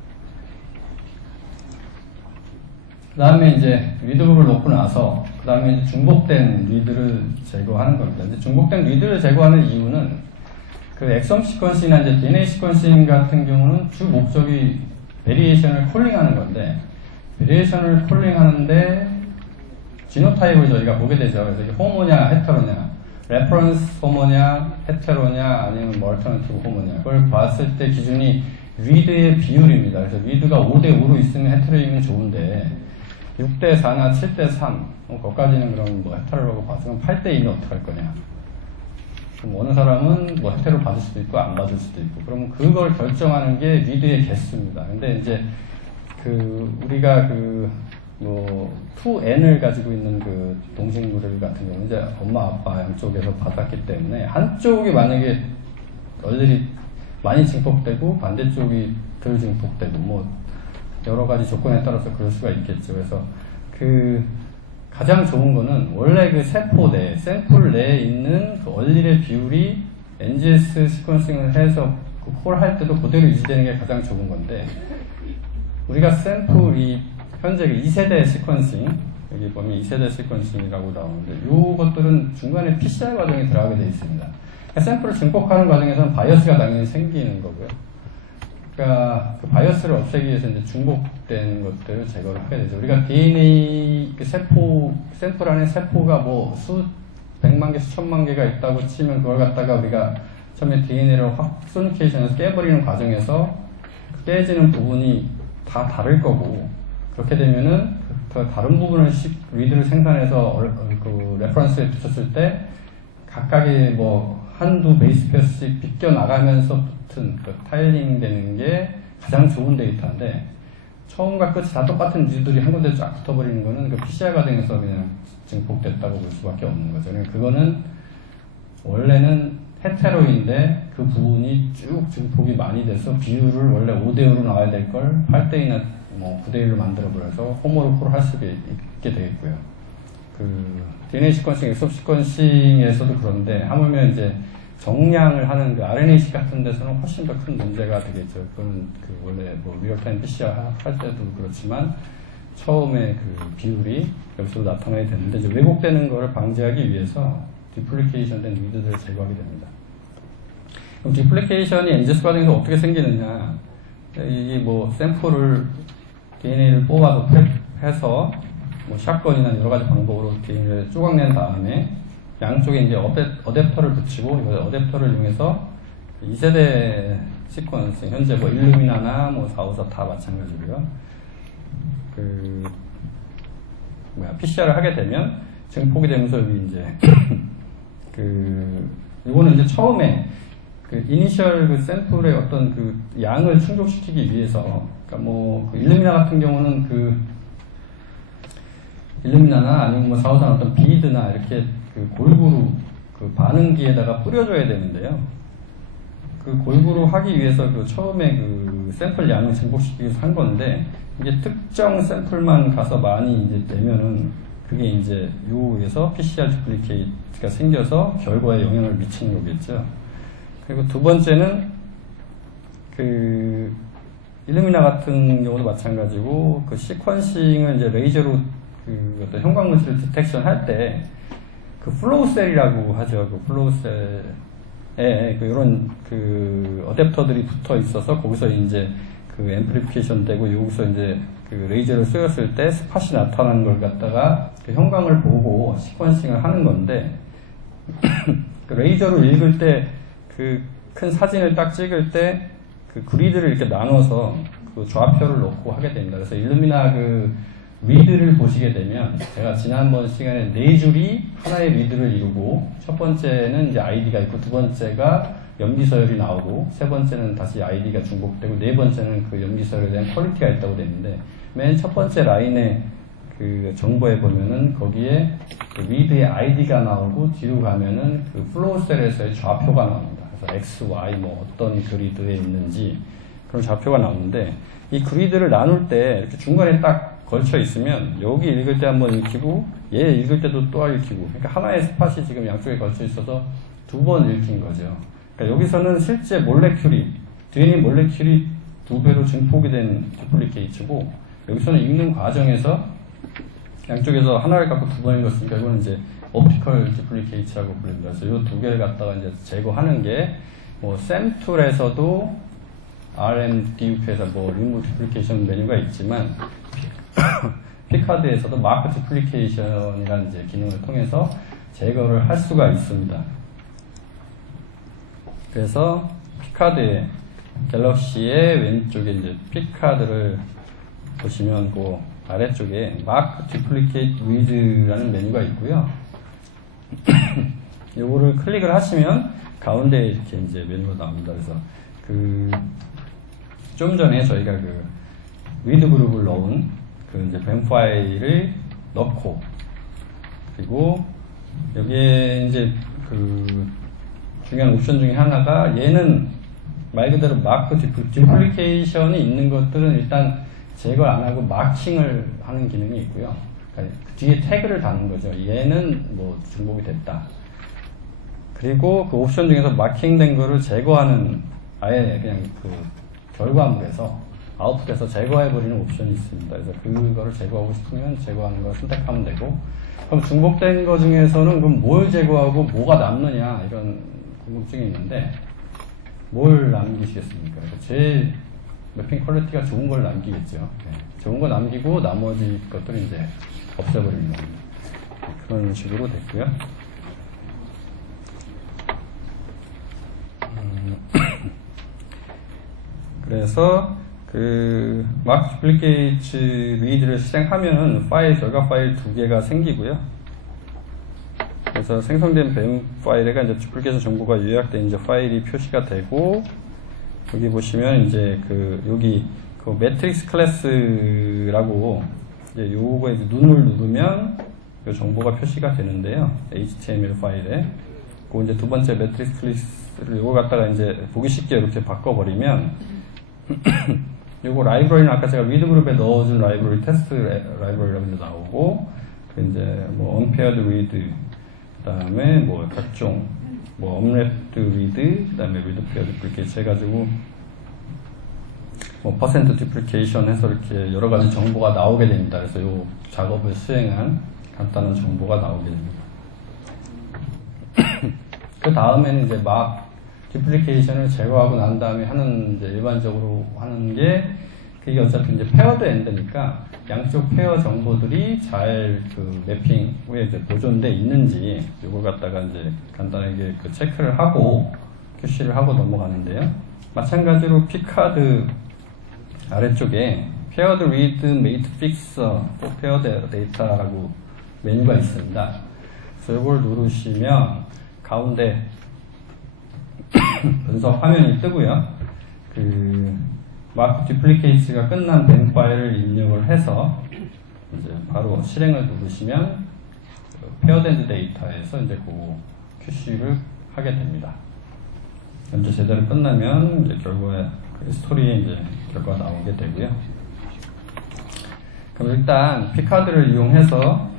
그 다음에 이제 리드 그룹을 놓고 나서, 그 다음에 이제 중복된 리드를 제거하는 겁니다. 이제 중복된 리드를 제거하는 이유는 그 엑섬 시퀀싱이나 이제 DNA 시퀀싱 같은 경우는 주 목적이 베리에이션을 콜링하는 건데, 베리에이션을 콜링하는데 지노타입을 저희가 보게 되죠. 그래서 이게 호모냐, 헤테로냐, 레퍼런스 호모냐, 헤테로냐, 아니면 뭐 얼터너티브 호모냐. 그걸 봤을 때 기준이 리드의 비율입니다. 그래서 리드가 5대5로 있으면 헤테로이면 좋은데, 6대4나 7대3, 거기까지는 그럼 뭐 헤테로라고 봤으면 8대2는 어떻게 할 거냐. 그럼 어느 사람은 뭐 헤테로 받을 수도 있고 안 받을 수도 있고, 그러면 그걸 결정하는 게 리드의 개수입니다. 근데 이제 그 우리가 그 뭐 2n을 가지고 있는 그 동식물 같은 경우는 이제 엄마 아빠 양쪽에서 받았기 때문에 한쪽이 만약에 얼들이 많이 증폭되고 반대쪽이 덜 증폭되고 뭐 여러 가지 조건에 따라서 그럴 수가 있겠죠. 그래서 그 가장 좋은 거는 원래 그 세포 내, 샘플 내에 있는 그 얼릴의 비율이 NGS 시퀀싱을 해서 그 콜 할 때도 그대로 유지되는 게 가장 좋은 건데, 우리가 샘플이 현재 2세대 시퀀싱, 여기 보면 2세대 시퀀싱이라고 나오는데, 요것들은 중간에 PCR 과정이 들어가게 되어 있습니다. 그러니까 샘플을 증폭하는 과정에서는 바이어스가 당연히 생기는 거고요. 그러니까 그 바이어스를 없애기 위해서 이제 중복된 것들을 제거를 하게 되죠. 우리가 DNA 그 세포, 샘플 안에 세포가 뭐 백만 개, 수천만 개가 있다고 치면 그걸 갖다가 우리가 처음에 DNA를 소니케이션에서 깨버리는 과정에서 깨지는 부분이 다 다를 거고, 그렇게 되면은 그 다른 부분을 리드를 생산해서 그 레퍼런스에 붙였을 때 각각의 뭐 한두 베이스 페어씩 비껴 나가면서 붙은 그 타일링 되는 게 가장 좋은 데이터인데, 처음과 끝이 다 똑같은 리드들이 한 군데 쫙 붙어버리는 거는 그 PCR 과정에서 그냥 증폭됐다고 볼 수밖에 없는 거죠. 그러니까 그거는 원래는 헤테로인데 그 부분이 쭉 증폭이 많이 돼서 비율을 원래 5대5로 나와야 될 걸 8대2나 뭐 9대1로 만들어버려서 호모를 콜을 할 수 있게 되겠고요. 그 DNA 시퀀싱, 엑소 시퀀싱에서도 그런데 하물며 이제 정량을 하는 그 RNA-seq 같은 데서는 훨씬 더 큰 문제가 되겠죠. 그건 그 원래 뭐 리얼타임 PCR 할 때도 그렇지만 처음에 그 비율이 여기서 나타나게 되는데 이제 왜곡되는 거를 방지하기 위해서 디플리케이션 된 리드들을 제거하게 됩니다. 그럼 디플리케이션이 NGS 과정에서 어떻게 생기느냐? 이게 뭐 샘플을 DNA를 뽑아서 해서 뭐 샷건이나 여러 가지 방법으로 DNA를 조각낸 다음에 양쪽에 이제 어댑터를 붙이고 이 어댑터를 이용해서 2세대 시퀀스 현재 뭐 일루미나나 뭐 454 다 마찬가지고요. 그 PCR을 하게 되면 증폭이 되면서 여기 이제 그 이거는 이제 처음에 그 이니셜 그 샘플의 어떤 그 양을 충족시키기 위해서 그러니까 뭐 그 일루미나 같은 경우는 그 일루미나나 아니면 뭐 454 어떤 비드나 이렇게 그 골고루 그 반응기에다가 뿌려줘야 되는데요. 그 골고루 하기 위해서 그 처음에 그 샘플 양을 증폭시키기 위해서 한 건데 이게 특정 샘플만 가서 많이 이제 되면은 그게 이제 요에서 PCR 디플리케이트가 생겨서 결과에 영향을 미치는 거겠죠. 그리고 두 번째는 그 일루미나 같은 경우도 마찬가지고 그 시퀀싱을 이제 레이저로 그 어떤 형광물질을 디텍션 할 때 그 플로우셀이라고 하죠. 그 플로우셀에 그 이런 그 어댑터들이 붙어 있어서 거기서 이제 그 앰플리피케이션 되고 여기서 이제 그 레이저를 쏘였을 때 스팟이 나타나는 걸 갖다가 그 형광을 보고 시퀀싱을 하는 건데 그 레이저로 읽을 때 그 큰 사진을 딱 찍을 때 그 그리드를 이렇게 나눠서 그 좌표를 넣고 하게 됩니다. 그래서 일루미나 그 리드를 보시게 되면 제가 지난번 시간에 네 줄이 하나의 리드를 이루고 첫 번째는 이제 아이디가 있고 두 번째가 염기서열이 나오고 세 번째는 다시 아이디가 중복되고 네 번째는 그 염기서열에 대한 퀄리티가 있다고 되는데 맨 첫 번째 라인에 그 정보에 보면은 거기에 그 리드의 아이디가 나오고 뒤로 가면은 그 플로우셀에서의 좌표가 나옵니다. 그래서 X, Y 뭐 어떤 그리드에 있는지 그런 좌표가 나오는데 이 그리드를 나눌 때 이렇게 중간에 딱 걸쳐 있으면 여기 읽을 때 한번 읽히고 얘 읽을 때도 또 읽히고 그러니까 하나의 스팟이 지금 양쪽에 걸쳐 있어서 두 번 읽힌 거죠. 그러니까 여기서는 실제 몰레큘이 DNA 몰레큘이 두 배로 증폭이 된 디플리케이트고 여기서는 읽는 과정에서 양쪽에서 하나를 갖고 두 번 읽었으니까 이거는 이제 옵티컬 디플리케이트라고 부릅니다. 그래서 이 두 개를 갖다가 이제 제거하는 게 뭐 샘툴에서도 RMDUP에서 뭐 리무브 디플리케이션 메뉴가 있지만 피카드에서도 마크 디플리케이션이라는 이제 기능을 통해서 제거를 할 수가 있습니다. 그래서 피카드의 갤럭시의 왼쪽에 이제 피카드를 보시면 그 아래쪽에 마크 디플리케이트 위즈라는 메뉴가 있고요. 요거를 클릭을 하시면 가운데에 이렇게 이제 메뉴가 나옵니다. 그래서 그 좀 전에 저희가 그 위드 그룹을 넣은 그 이제 뱀 파일을 넣고 그리고 여기에 이제 그 중요한 옵션 중에 하나가 얘는 말 그대로 마크 디플리케이션이 있는 것들은 일단 제거를 안 하고 마킹을 하는 기능이 있고요. 그러니까 그 뒤에 태그를 다는 거죠. 얘는 뭐 중복이 됐다. 그리고 그 옵션 중에서 마킹된 거를 제거하는 아예 그냥 그 결과물에서 아웃풋에서 제거해버리는 옵션이 있습니다. 그래서 그거를 제거하고 싶으면 제거하는 걸 선택하면 되고 그럼 중복된 거 중에서는 그럼 뭘 제거하고 뭐가 남느냐 이런 궁금증이 있는데 뭘 남기시겠습니까? 제일 매핑 퀄리티가 좋은 걸 남기겠죠. 네. 좋은 거 남기고 나머지 것들은 이제 없애버리는 겁니다. 그런 식으로 됐고요. 그래서 그 마크 디플리케이트 리드를 실행하면은 결과 파일 두 개가 생기고요. 그래서 생성된 뱀 파일에가 이제 디플리케이션 정보가 요약된 이제 파일이 표시가 되고 여기 보시면 이제 그 여기 그 매트릭스 클래스라고 이제 요거에 눈을 누르면 요 정보가 표시가 되는데요. HTML 파일에 그 이제 두 번째 매트릭스 클래스를 요거 갖다가 이제 보기 쉽게 이렇게 바꿔버리면 요거 라이브러리는 아까 제가 리드 그룹에 넣어준 라이브러리 테스트 라이브러리라고 이제 나오고 그 이제 뭐 unpaired read 그 다음에 뭐 각종 뭐 unwrapped read, 그 다음에 read pair duplicate 해가지고 뭐 퍼센트 duplication 해서 이렇게 여러 가지 정보가 나오게 됩니다. 그래서 이 작업을 수행한 간단한 정보가 나오게 됩니다. 그 다음에는 이제 막 duplication을 제거하고 난 다음에 하는 이제 일반적으로 하는 게 그게 어차피 이제 페어드 엔드니까 양쪽 페어 정보들이 잘 그 매핑 후에 이제 보존돼 있는지 이걸 갖다가 이제 간단하게 그 체크를 하고 QC를 하고 넘어가는데요. 마찬가지로 피카드 아래쪽에 paired read mate fixer 또 paired data라고 메뉴가 있습니다. 그래서 이걸 누르시면 가운데 분석 화면이 뜨고요. 그 마크 듀플리케이트가 끝난 뱅 파일을 입력을 해서 이제 바로 실행을 누르시면 paired end 데이터에서 이제 그 QC를 하게 됩니다. 현재 제대로 끝나면 이제 결과에 스토리에 이제 결과가 나오게 되고요. 그럼 일단 피카드를 이용해서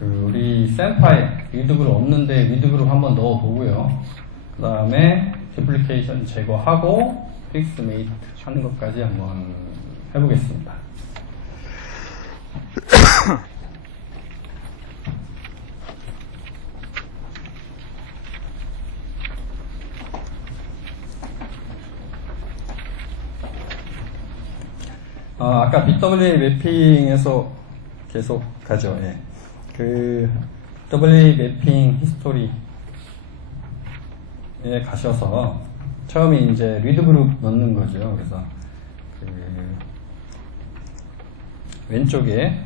그 우리 샘 파일 리드그룹 없는데 리드그룹 한번 넣어 보고요. 그 다음에 디플리케이션 제거하고 픽스 메이트 하는 것까지 한번 해보겠습니다. 아까 BWA 매핑에서 계속 가죠. 예. 그 BWA 매핑 히스토리에 가셔서 처음에 이제 리드 그룹 넣는 거죠. 그래서 그 왼쪽에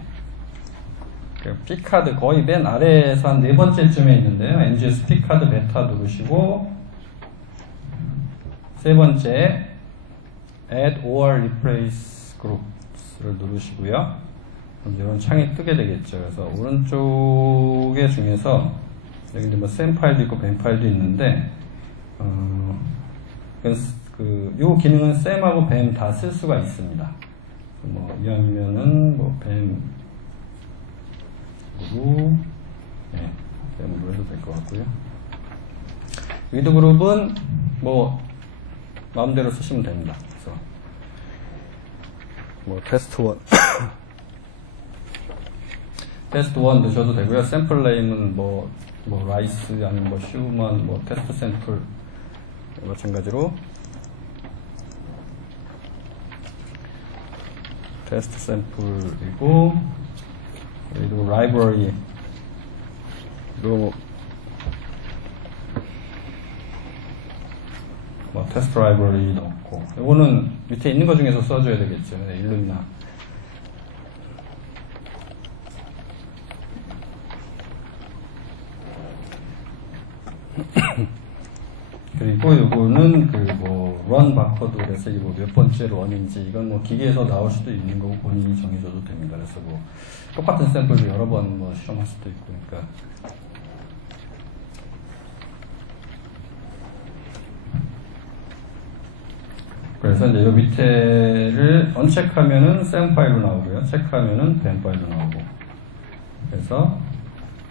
그 피카드 거의 맨 아래에서 한 네 번째쯤에 있는데요. NGS 피카드 베타 누르시고 세 번째 Add or Replace Groups를 누르시고요. 이런 창이 뜨게 되겠죠. 그래서 오른쪽에 중에서 여기 뭐 샘 파일도 있고 뱀 파일도 있는데 요 기능은 샘하고 뱀 다 쓸 수가 있습니다. 뭐 이왕이면은 뭐 뱀으로 뱀으로 해도 될 것 같고요. 리드 그룹은 뭐 마음대로 쓰시면 됩니다. 그래서 뭐 테스트 1 테스트 1 넣으셔도 되고요. 샘플 네임은 뭐 라이스 아니면 뭐 휴먼 뭐 테스트 샘플 마찬가지로 테스트 샘플이고 그리고 라이브러리 뭐 테스트 라이브러리 넣고 이거는 밑에 있는 것 중에서 써줘야 되겠죠. 일루미나 그리고 요거는 런 바코드 그래서 이게 몇 번째 런인지 이건 기계에서 나올 수도 있는 거고 본인이 정해줘도 됩니다. 그래서 똑같은 샘플을 여러 번 실험할 수도 있고 그러니까 그래서 이제 요 밑에를 언체크하면은 샘 파일로 나오고요. 체크하면은 뱀 파일로 나오고 그래서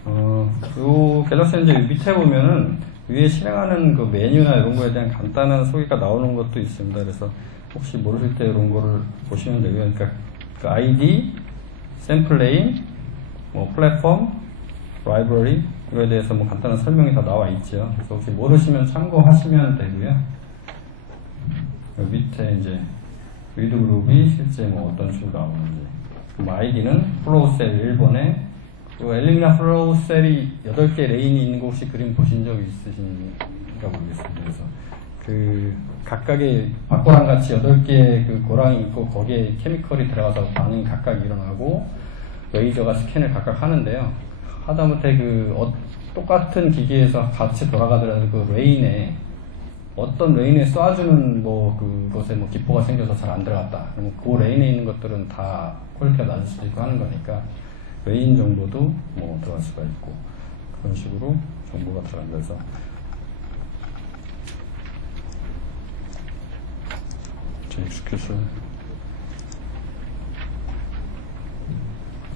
요 갤럭시 이제 밑에 보면은 위에 실행하는 그 메뉴나 이런 거에 대한 간단한 소개가 나오는 것도 있습니다. 그래서 혹시 모르실 때 이런 거를 보시면 되고요. 그러니까 그 ID, 샘플 네임, 플랫폼, 라이브러리 이거에 대해서 간단한 설명이 다 나와 있죠. 그래서 혹시 모르시면 참고하시면 되고요. 여기 밑에 이제 리드 그룹이 실제 어떤 식으로 나오는지 아이디는 플로우 셀 1번에 엘리미나 플로우 셀이 8개 레인이 있는 거 혹시 그림 보신 적 있으신가 모르겠습니다. 그래서 각각의 박고랑 같이 8개의 고랑이 있고 거기에 케미컬이 들어가서 반응이 각각 일어나고 레이저가 스캔을 각각 하는데요. 하다못해 똑같은 기기에서 같이 돌아가더라도 레인에 어떤 레인에 쏴주는 그것에 기포가 생겨서 잘 안 들어갔다. 그러면 그 레인에 있는 것들은 다 퀄리티가 낮을 수도 있고 하는 거니까 레인 정보도 들어갈 수가 있고 그런 식으로 정보가 들어간다. 그래서 execution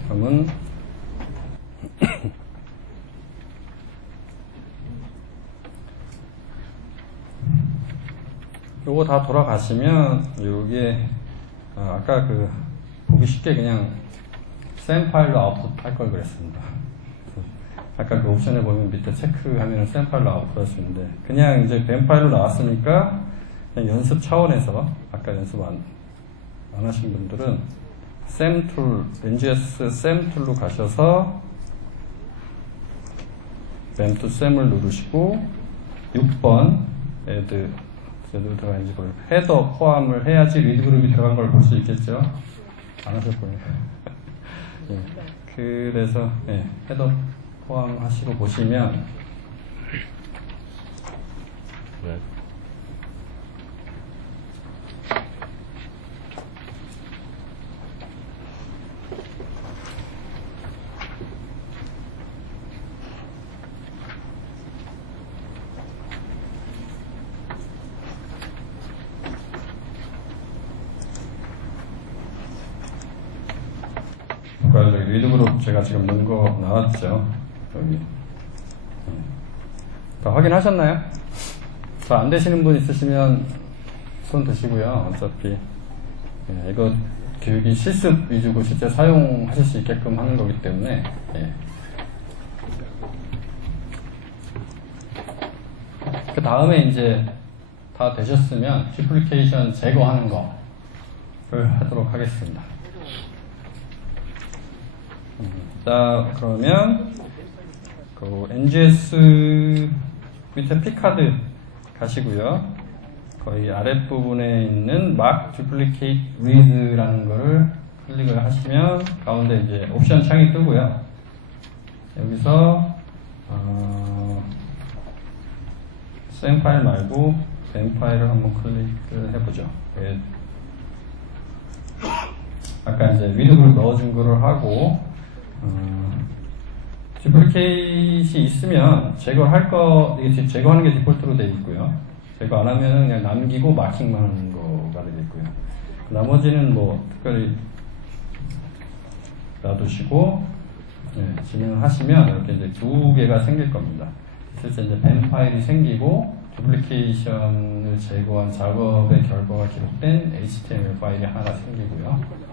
그러면 요거 다 돌아가시면 요게 아까 그 보기 쉽게 그냥 샘 파일로 아웃풋 할 걸 그랬습니다. 아까 그 옵션에 보면 밑에 체크하면 샘 파일로 아웃풋 할 수 있는데 그냥 이제 뱀 파일로 나왔으니까 그냥 연습 차원에서 아까 연습 안 하신 분들은 샘 툴, NGS 샘 툴로 가셔서 뱀 투 샘을 누르시고 6번 애드 들어가는지 모르겠고 헤더 포함을 해야지 리드 그룹이 들어간 걸 볼 수 있겠죠. 안 하셨군요. 예, 그래서 예, 헤더 포함하시고 보시면 네. 저기 리드 그룹 제가 지금 넣은 거 나왔죠. 여기 다 확인하셨나요? 다 안 되시는 분 있으시면 손 드시고요. 어차피 예, 이거 교육이 실습 위주고 실제 사용하실 수 있게끔 하는 거기 때문에 예. 그 다음에 이제 다 되셨으면 듀플리케이션 제거하는 거를 하도록 하겠습니다. 자, 그러면 그 NGS 밑에 P카드 가시고요. 거의 아랫부분에 있는 Mark Duplicate Read라는 거를 클릭을 하시면 가운데 이제 옵션 창이 뜨고요. 여기서 샘 파일 말고 뱀 파일을 한번 클릭을 해보죠. 예. 아까 이제 위드그룹 넣어준 거를 하고 듀플리케이트이 있으면 제거할 거, 이게 제거하는 게 디폴트로 되어 있고요. 제거 안 하면 그냥 남기고 마킹만 하는 거가 되어 있고요. 나머지는 뭐 특별히 놔두시고 네, 진행하시면 이렇게 이제 두 개가 생길 겁니다. 실제 이제 뱀 파일이 생기고 듀플리케이션을 제거한 작업의 결과가 기록된 HTML 파일이 하나 생기고요.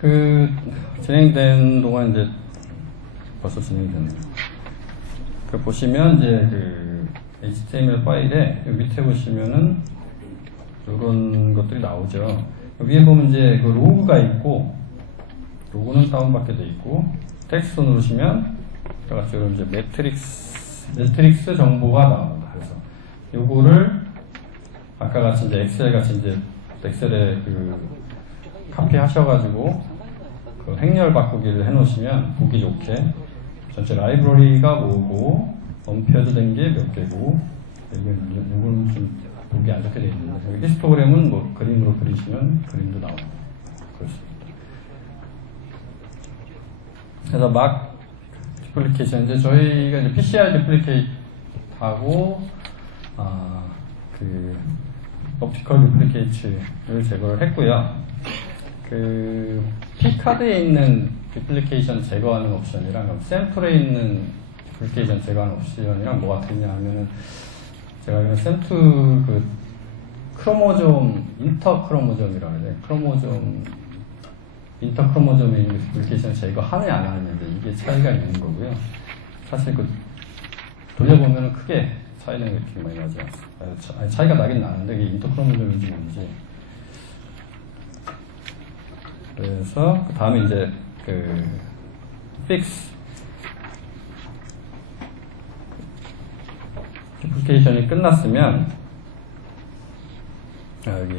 그 진행된 동안 이제 벌써 진행됐네요. 그 보시면 이제 그 HTML 파일에 밑에 보시면은 이런 것들이 나오죠. 위에 보면 이제 그 로그가 있고 로고는 다운받게 돼 있고 텍스트 누르시면 같이 이런 이제 매트릭스 정보가 나옵니다. 그래서 요거를 아까 같이 이제 엑셀 같이 이제 엑셀에 그 카피 하셔가지고 그 행렬 바꾸기를 해놓으시면 보기 좋게 전체 라이브러리가 뭐고 언페어드 된 게 몇 개고 이건 좀 보기 안 좋게 되어 있는데 여기 히스토그램은 뭐 그림으로 그리시면 그림도 나오고 그렇습니다. 그래서 막 디플리케이션 이제 저희가 이제 PCR 디플리케이트하고 그 옵티컬 디플리케이트를 제거를 했고요. 그 P카드에 있는 디플리케이션 제거하는 옵션이랑 샘플에 있는 디플리케이션 제거하는 옵션이랑 뭐가 다르냐 하면은 제가 알기로는 샘플 그 크로모좀 인터크로모점이라고 해요. 크로모점 인터크로모점에 있는 디플리케이션 제거하느냐 안 하느냐인데 이게 차이가 있는 거고요. 사실 그 돌려보면은 크게 차이는 이렇게 많이 나지 않습니다. 차이가 나긴 나는데 이게 인터크로모점인지 뭔지. 그래서 그 다음에 이제 그 fix 디플리케이션이 끝났으면 여기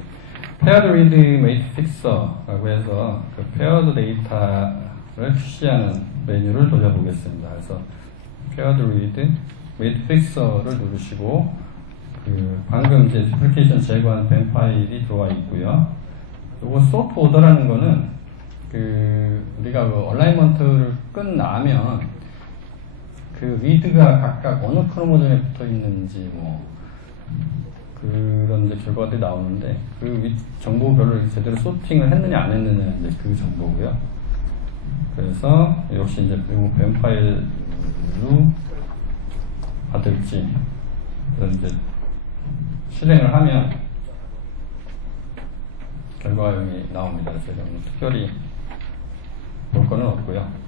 paired read mate fixer라고 해서 그 paired 데이터를 푸시하는 메뉴를 돌려보겠습니다. 그래서 paired read mate fixer를 누르시고 그 방금 이제 디플리케이션 제거한 뱀 파일이 들어와 있고요. 요거 sort order라는 거는 그 우리가 그 얼라이먼트를 끝나면 그 리드가 각각 어느 크로모점에 붙어 있는지 뭐 그런 이제 결과들이 나오는데 그 정보별로 제대로 소팅을 했느냐 안 했느냐 이제 그 정보고요. 그래서 역시 이제 뱀 파일로 받을지 이제 실행을 하면 결과형이 나옵니다. 그래서 이건 특별히 볼 거는 없고요.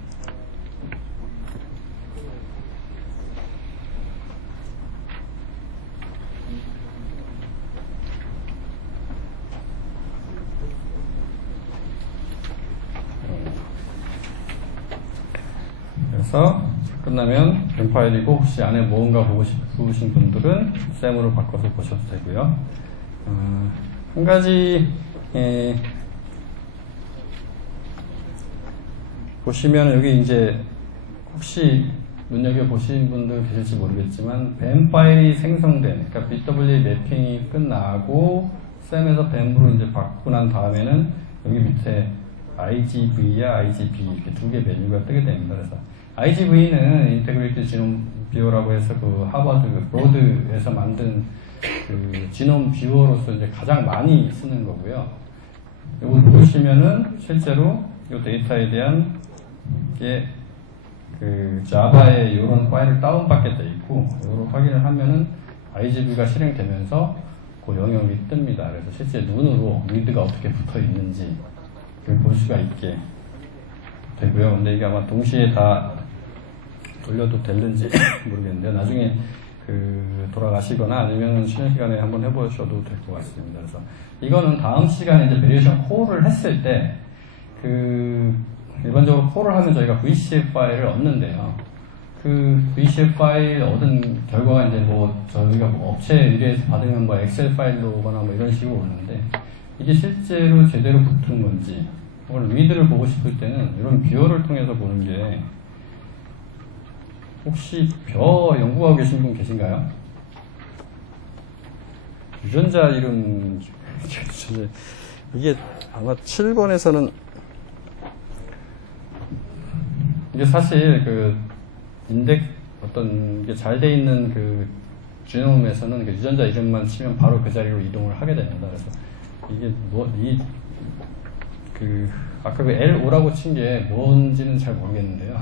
그래서 끝나면 뱀 파일이고 혹시 안에 무언가 보고 싶으신 분들은 샘으로 바꿔서 보셔도 되고요. 한 가지 보시면 여기 이제 혹시 눈여겨보신 분들 계실지 모르겠지만 뱀 파일이 생성된, 그러니까 BW 매핑이 끝나고 샘에서 뱀으로 이제 바꾸고 난 다음에는 여기 밑에 IGV와 IGB 이렇게 두 개 메뉴가 뜨게 됩니다. 그래서 IGV는 인테그레이티드 지놈 뷰어라고 해서 그 하버드 브로드에서 만든 그 지놈 뷰어로서 이제 가장 많이 쓰는 거고요. 이거 보시면은 실제로 이 데이터에 대한 게 그 자바에 이런 파일을 다운받게 돼 있고, 이걸 확인을 하면은 IGV가 실행되면서 그 영역이 뜹니다. 그래서 실제 눈으로 리드가 어떻게 붙어 있는지 볼 수가 있게 되고요. 근데 이게 아마 동시에 다 돌려도 되는지 모르겠는데 나중에 그 돌아가시거나 아니면 쉬는 시간에 한번 해보셔도 될 것 같습니다. 그래서 이거는 다음 시간에 이제 베리에이션 콜을 했을 때 그 일반적으로 콜을 하면 저희가 VCF 파일을 얻는데요. 그 VCF 파일 얻은 결과가 이제 뭐 저희가 뭐 업체 의뢰해서 받으면 뭐 엑셀 파일로 오거나 뭐 이런 식으로 오는데 이게 실제로 제대로 붙은 건지 혹은 리드를 보고 싶을 때는 이런 뷰어를 통해서 보는 게, 혹시 벼 연구하고 계신 분 계신가요? 유전자 이름 이게 아마 7번에서는 이게 사실 그 어떤 게 잘 돼 있는 그 지놈에서는 그 유전자 이름만 치면 바로 그 자리로 이동을 하게 됩니다. 그래서 이게 아까 그 L5라고 친 게 뭔지는 잘 모르겠는데요.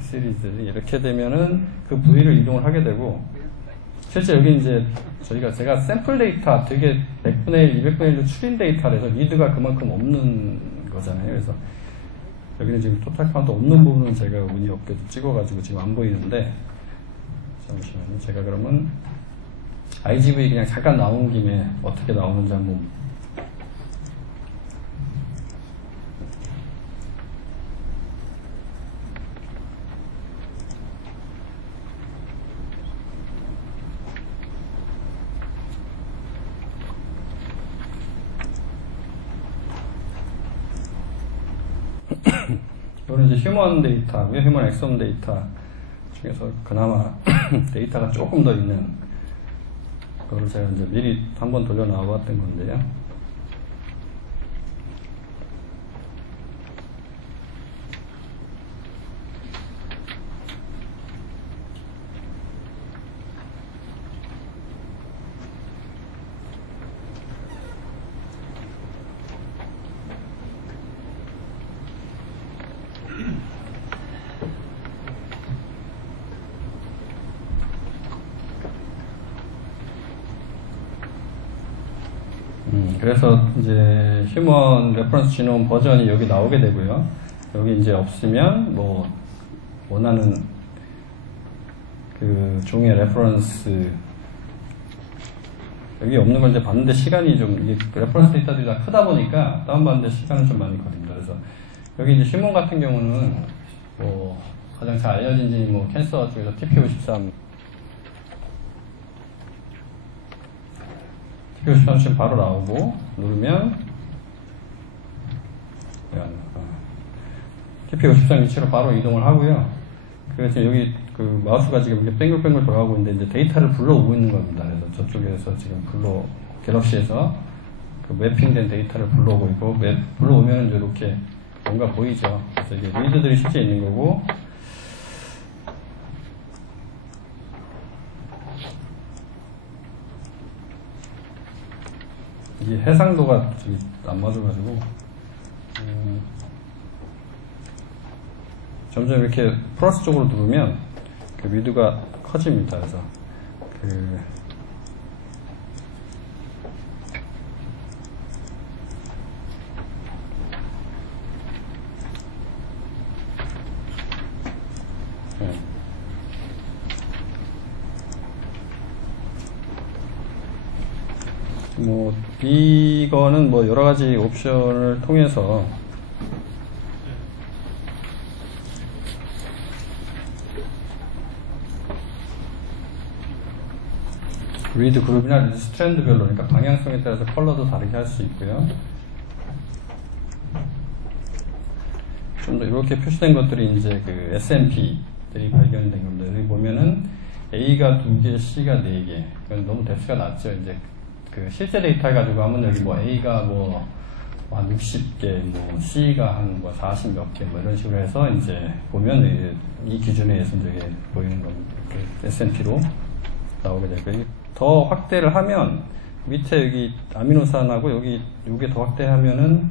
시리즈들이 이렇게 되면은 그 부위를 이동을 하게 되고, 실제 여기 이제 제가 샘플 데이터 되게 100분의 1, 200분의 1로 추린 데이터라서 리드가 그만큼 없는 거잖아요. 그래서 여기는 지금 토탈 카운트 없는 부분은 제가 운이 없게 찍어가지고 지금 안 보이는데, 잠시만요. 제가 그러면 IGV 그냥 잠깐 나온 김에 어떻게 나오는지 한번 이거는 이제 휴먼 데이터고요. 휴먼 엑솜 데이터 중에서 그나마 데이터가 조금 더 있는 그거를 제가 이제 미리 한번 돌려 나와봤던 건데요. 그래서 이제 휴먼 레퍼런스 지놈 버전이 여기 나오게 되고요. 여기 이제 없으면 뭐 원하는 그 종의 레퍼런스, 여기 없는 걸 이제 봤는데 시간이 좀, 이게 레퍼런스 데이터들이 다 크다 보니까 다운받는데 시간은 좀 많이 걸립니다. 그래서 여기 이제 휴먼 같은 경우는 뭐 가장 잘 알려진 지 뭐 캔서 쪽에서 TP53 TP53 지금 바로 나오고 누르면 TP53 위치로 바로 이동을 하고요. 그래서 여기 그 마우스가 지금 이렇게 뱅글뱅글 돌아가고 있는데 이제 데이터를 불러오고 있는 겁니다. 그래서 저쪽에서 지금 갤럭시에서 그 매핑된 데이터를 불러오고 있고, 불러오면 이제 이렇게 뭔가 보이죠. 그래서 이게 리드들이 실제 있는 거고, 이게 해상도가 저기 안 맞아가지고 점점 이렇게 플러스 쪽으로 누르면 그 위드가 커집니다. 그래서 뭐 이거는 뭐 여러 가지 옵션을 통해서 리드 그룹이나 리드 스트랜드별로, 그러니까 방향성에 따라서 컬러도 다르게 할 수 있고요. 좀 더 이렇게 표시된 것들이 이제 그 SNP들이 발견된 겁니다. 여기 보면은 A가 2개, C가 4개. 이건 너무 대수가 낮죠. 이제 그 실제 데이터 해가지고 하면 여기 뭐 A가 뭐 한 60개, 뭐 C가 한 뭐 40 몇 개, 뭐 이런 식으로 해서 이제 보면 이 기준에 의해서 이제 보이는 겁니다. SNP로 나오게 되고, 더 확대를 하면 밑에 여기 아미노산하고 여기 요게 더 확대하면은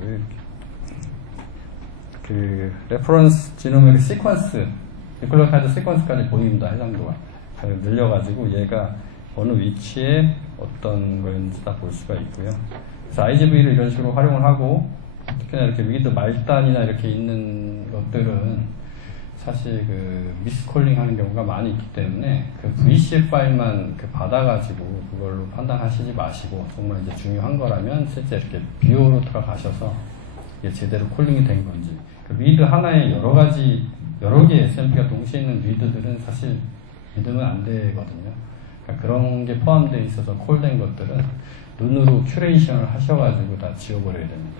왜 이렇게 그 레퍼런스 지노믹 시퀀스, 뉴클레오타이드 시퀀스까지 보입니다. 해상도가 늘려가지고 얘가 어느 위치에 어떤 거인지 다 볼 수가 있고요. 그래서 IGV를 이런 식으로 활용을 하고, 특히나 이렇게 위드 말단이나 이렇게 있는 것들은 사실 그 미스콜링 하는 경우가 많이 있기 때문에 그 VCF 파일만 그 받아가지고 그걸로 판단하시지 마시고, 정말 이제 중요한 거라면 실제 이렇게 뷰어로 들어가셔서 이게 제대로 콜링이 된 건지, 그 리드 하나에 여러 개의 SNP가 동시에 있는 리드들은 사실 믿으면 안 되거든요. 그러니까 그런 게 포함되어 있어서 콜된 것들은 눈으로 큐레이션을 하셔가지고 다 지워버려야 됩니다.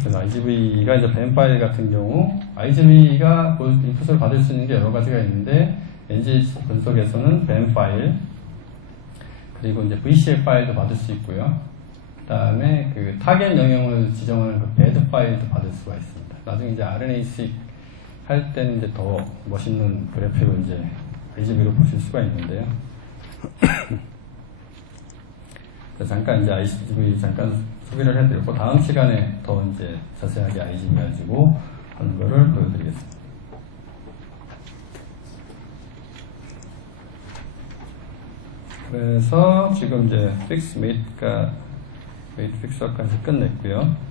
그래서 IGV가 이제 뱀 파일 같은 경우, IGV가 인풋을 받을 수 있는 게 여러 가지가 있는데, NGH 분석에서는 뱀 파일, 그리고 이제 VCF 파일도 받을 수 있고요. 그 다음에 그 타겟 영역을 지정하는 그 배드 파일도 받을 수가 있습니다. 나중에 이제 RNA-seq 할 때는 이제 더 멋있는 그래프로 이제 IGV로 보실 수가 있는데요. 잠깐 이제 IGV 잠깐 소개를 해드렸고, 다음 시간에 더 이제 자세하게 IGV 가지고 하는 거를 보여드리겠습니다. 그래서 지금 이제 픽스 메이트 픽서까지 끝냈고요.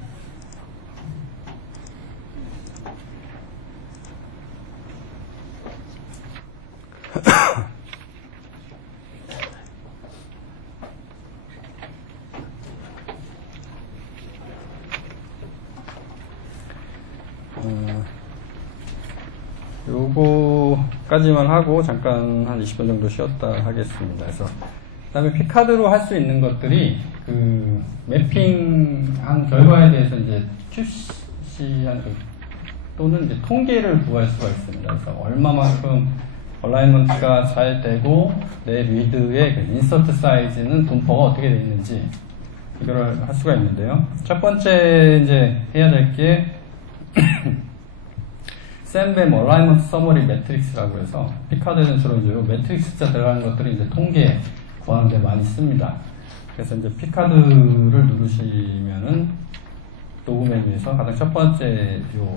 요거까지만 하고 잠깐 한 20분 정도 쉬었다 하겠습니다. 그래서 그 다음에 피카드로 할 수 있는 것들이 그 매핑한 결과에 대해서 이제 QC한 또는 이제 통계를 구할 수가 있습니다. 그래서 얼마만큼 얼라이먼트가 잘 되고 내 리드의 그 인서트 사이즈는 분포가 어떻게 되어 있는지 이거를 할 수가 있는데요. 첫 번째 이제 해야 될 게 샘뱀 얼라이먼트 서머리 매트릭스라고 해서, 피카드는 주로 이제 매트릭스자 들어가는 것들이 이제 통계 구하는 데 많이 씁니다. 그래서 이제 피카드를 누르시면은 도구 메뉴에서 가장 첫 번째 요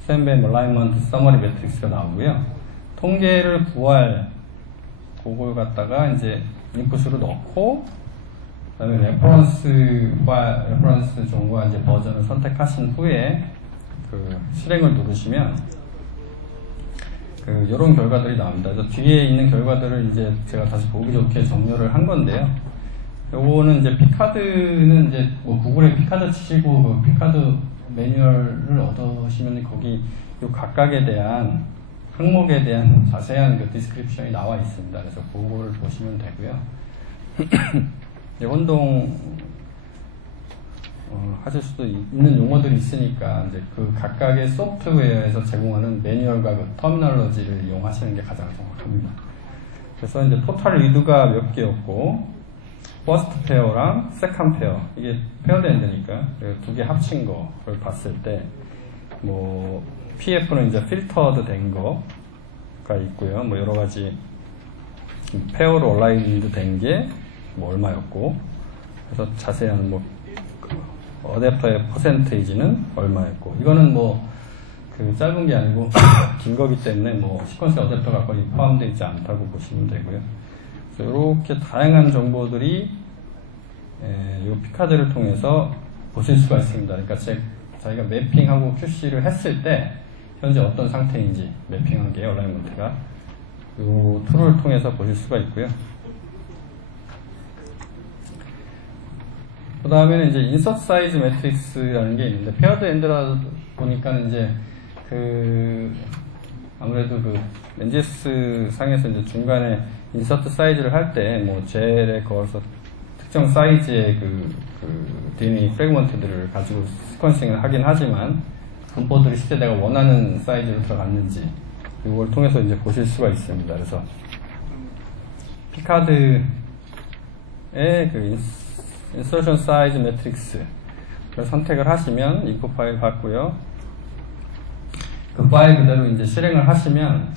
샘뱀 얼라이먼트 서머리 매트릭스가 나오고요. 통계를 구할 그걸 갖다가 이제 인풋으로 넣고, 그 다음에 레퍼런스 종과 이제 버전을 선택하신 후에 그 실행을 누르시면 그 이런 결과들이 나옵니다. 그래서 뒤에 있는 결과들을 이제 제가 다시 보기 좋게 정렬을 한 건데요. 요거는 이제 피카드는 이제 뭐 구글에 피카드 치시고 그 피카드 매뉴얼을 얻으시면 거기 요 각각에 대한 항목에 대한 자세한 그 디스크립션이 나와 있습니다. 그래서 그거를 보시면 되고요. 혼동 하실 수도 있는 용어들이 있으니까 이제 그 각각의 소프트웨어에서 제공하는 매뉴얼과 그 터미널러지를 이용하시는 게 가장 정확합니다. 그래서 이제 토탈 리드가 몇 개였고, 퍼스트 페어랑 세컨 페어, 이게 페어된다니까 두 개 합친 거를 봤을 때 뭐 PF는 이제 필터드 된 거가 있고요. 뭐 여러 가지 페어로 얼라인드 된 게 뭐 얼마였고, 그래서 자세한 뭐 어댑터의 퍼센테이지는 얼마였고, 이거는 뭐 그 짧은 게 아니고 긴 거기 때문에 뭐 시퀀스 어댑터가 거의 포함되어 있지 않다고 보시면 되고요. 그래서 이렇게 다양한 정보들이 이 피카드를 통해서 보실 수가 있습니다. 그러니까 자기가 매핑하고 QC를 했을 때 현재 어떤 상태인지, 매핑한 게 얼라이먼트가 이 툴을 통해서 보실 수가 있고요. 그 다음에는 이제 인서트 사이즈 매트릭스라는 게 있는데, 페어드 엔드라 보니까 이제 아무래도 NGS 상에서 이제 중간에 인서트 사이즈를 할 때 뭐 젤에 걸어서 특정 사이즈의 DNA 프래그먼트들을 가지고 시퀀싱을 하긴 하지만, 분포들이 실제 내가 원하는 사이즈로 들어갔는지 이걸 통해서 이제 보실 수가 있습니다. 그래서 피카드의 인서션 사이즈 매트릭스를 선택을 하시면 인풋 파일 받고요. 그 파일 그대로 이제 실행을 하시면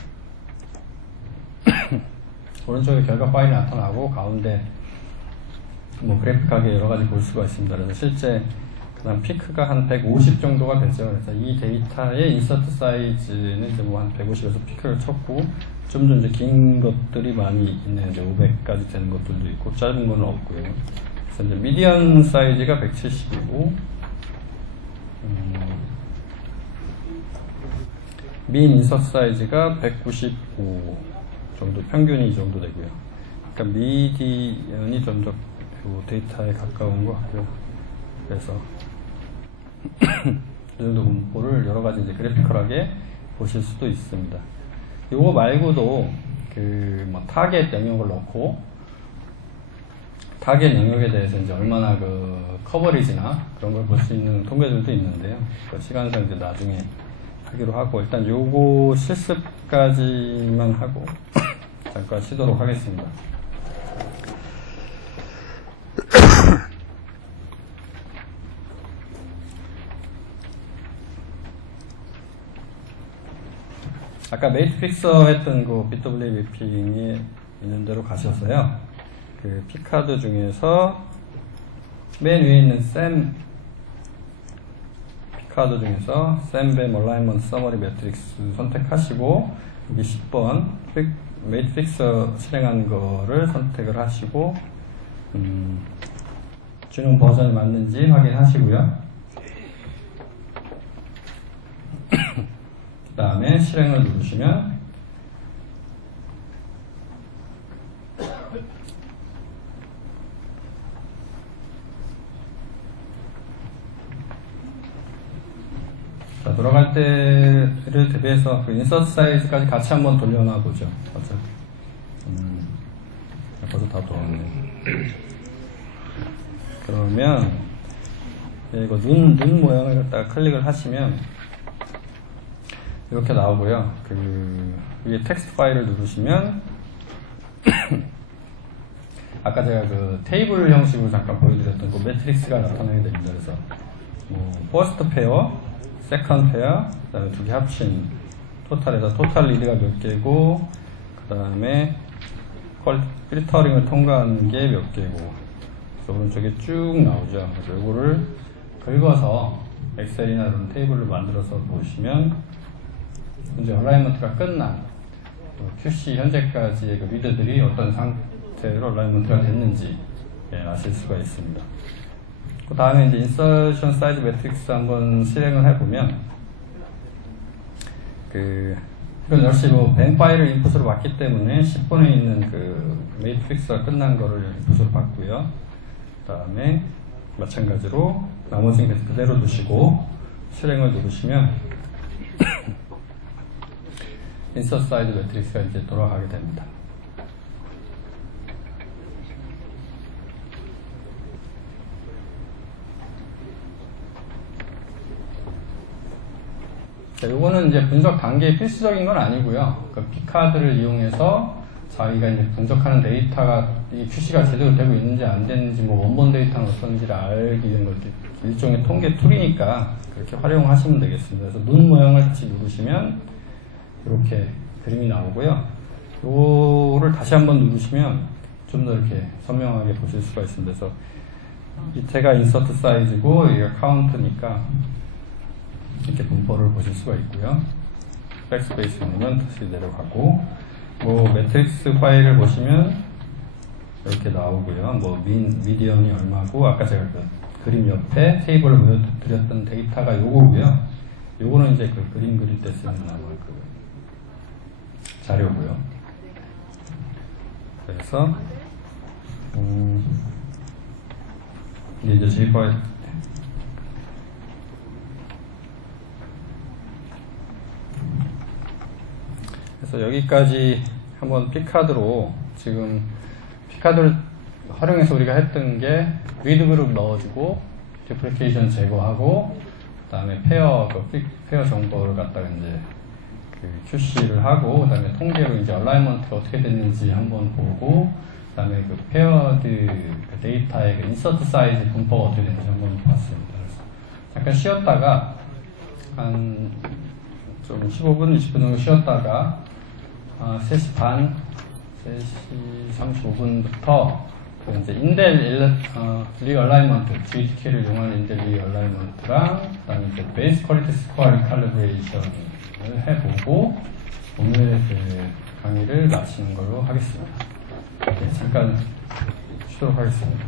오른쪽에 결과 파일이 나타나고 가운데 뭐 그래픽하게 여러 가지 볼 수가 있습니다. 그래서 실제 그다음 피크가 한 150 정도가 되죠. 그래서 이 데이터의 인서트 사이즈는 이제 뭐 한 150에서 피크를 쳤고, 좀 더 이제 긴 것들이 많이 있네요. 이제 500까지 되는 것들도 있고, 짧은 건 없고요. 그래서 이제 미디언 사이즈가 170이고, 민 인서트 사이즈가 195 정도, 평균이 이 정도 되고요. 그러니까 미디언이 좀 더 데이터에 가까운 것 같고요. 그래서 이 정도 분포를 여러 가지 이제 그래피컬하게 보실 수도 있습니다. 요거 말고도 뭐 타겟 영역을 넣고, 타겟 영역에 대해서 이제 얼마나 커버리지나 그런 걸 볼 수 있는 통계들도 있는데요. 시간상 이제 나중에 하기로 하고, 일단 요거 실습까지만 하고 잠깐 쉬도록 하겠습니다. 아까 매트릭서 했던 BW 매핑이 있는 대로 가셔서요. 피카드 중에서 맨 위에 있는 피카드 중에서 샘뱀 얼라이먼트 서머리 매트릭스 선택하시고, 여기 10번 매트릭서 실행한 거를 선택을 하시고, 준용 버전이 맞는지 확인하시고요. 그 다음에 실행을 누르시면 자, 돌아갈 때를 대비해서 인서트 사이즈까지 같이 한번 돌려놔 보죠. 맞죠? 벌써 다 돌아왔네요. 그러면 이거 눈 모양을 갖다가 클릭을 하시면 이렇게 나오고요. 위에 텍스트 파일을 누르시면 아까 제가 테이블 형식으로 잠깐 보여드렸던 매트릭스가 나타나게 됩니다. 그래서 퍼스트 페어, 세컨드 페어, 그 다음에 두 개 합친 토탈에서 토탈 리드가 몇 개고, 그 다음에 필터링을 통과한 게 몇 개고, 그래서 오른쪽에 쭉 나오죠. 그래서 이거를 긁어서 엑셀이나 이런 테이블을 만들어서 보시면 이제 얼라이먼트가 끝난 QC 현재까지의 리드들이 어떤 상태로 얼라이먼트가 됐는지 아실 수가 있습니다. 그 다음에 이제 인서션 사이즈 매트릭스 한번 실행을 해보면, 이건 역시 뱅 파일을 인풋으로 받기 때문에 10번에 있는 매트릭스가 끝난 거를 인풋으로 받고요. 그 다음에 마찬가지로 나머지는 그대로 두시고 실행을 누르시면 인서트 사이즈 매트릭스가 이제 돌아가게 됩니다. 자, 요거는 이제 분석 단계에 필수적인 건 아니고요. 피카드를 이용해서 자기가 이제 분석하는 데이터가 이 QC가 제대로 되고 있는지 안 되는지, 원본 데이터는 어떤지를 알기 위한 것들, 일종의 통계 툴이니까 그렇게 활용하시면 되겠습니다. 그래서 눈 모양을 다시 누르시면 이렇게 그림이 나오고요. 요거를 다시 한번 누르시면 좀 더 이렇게 선명하게 보실 수가 있습니다. 그래서 밑에가 인서트 사이즈고 여기가 카운트니까 이렇게 분포를 보실 수가 있고요. 백스페이스 누르면 다시 내려가고, 뭐 매트릭스 파일을 보시면 이렇게 나오고요. 뭐 미디언이 얼마고, 아까 제가 그 그림 옆에 테이블을 보여드렸던 데이터가 요거고요. 요거는 이제 그 그림 그릴 때 쓰는 그 자료고요. 그래서 이게 이제 JPY 그래서 여기까지 한번 피카드로, 지금 피카드를 활용해서 우리가 했던 게 리드 그룹 넣어주고 디프리케이션 제거하고, 그 다음에 페어 정보를 갖다가 이제 그 QC를 하고, 그 다음에 통계로 이제 얼라이먼트가 어떻게 됐는지 한번 보고, 그 다음에 그 페어드 데이터의 그 인서트 사이즈 분포가 어떻게 됐는지 한번 봤습니다. 그래서 잠깐 쉬었다가 한 좀 15분, 20분 정도 쉬었다가 3시 반, 3시 35분부터 그 이제 인델 리얼라이먼트, GTK를 이용한 인델 리얼라이먼트랑 그다음에 이제 베이스 퀄리티 스코어 리칼리브레이션을 해보고 오늘 그 강의를 마치는 걸로 하겠습니다. 네, 잠깐 쉬도록 하겠습니다.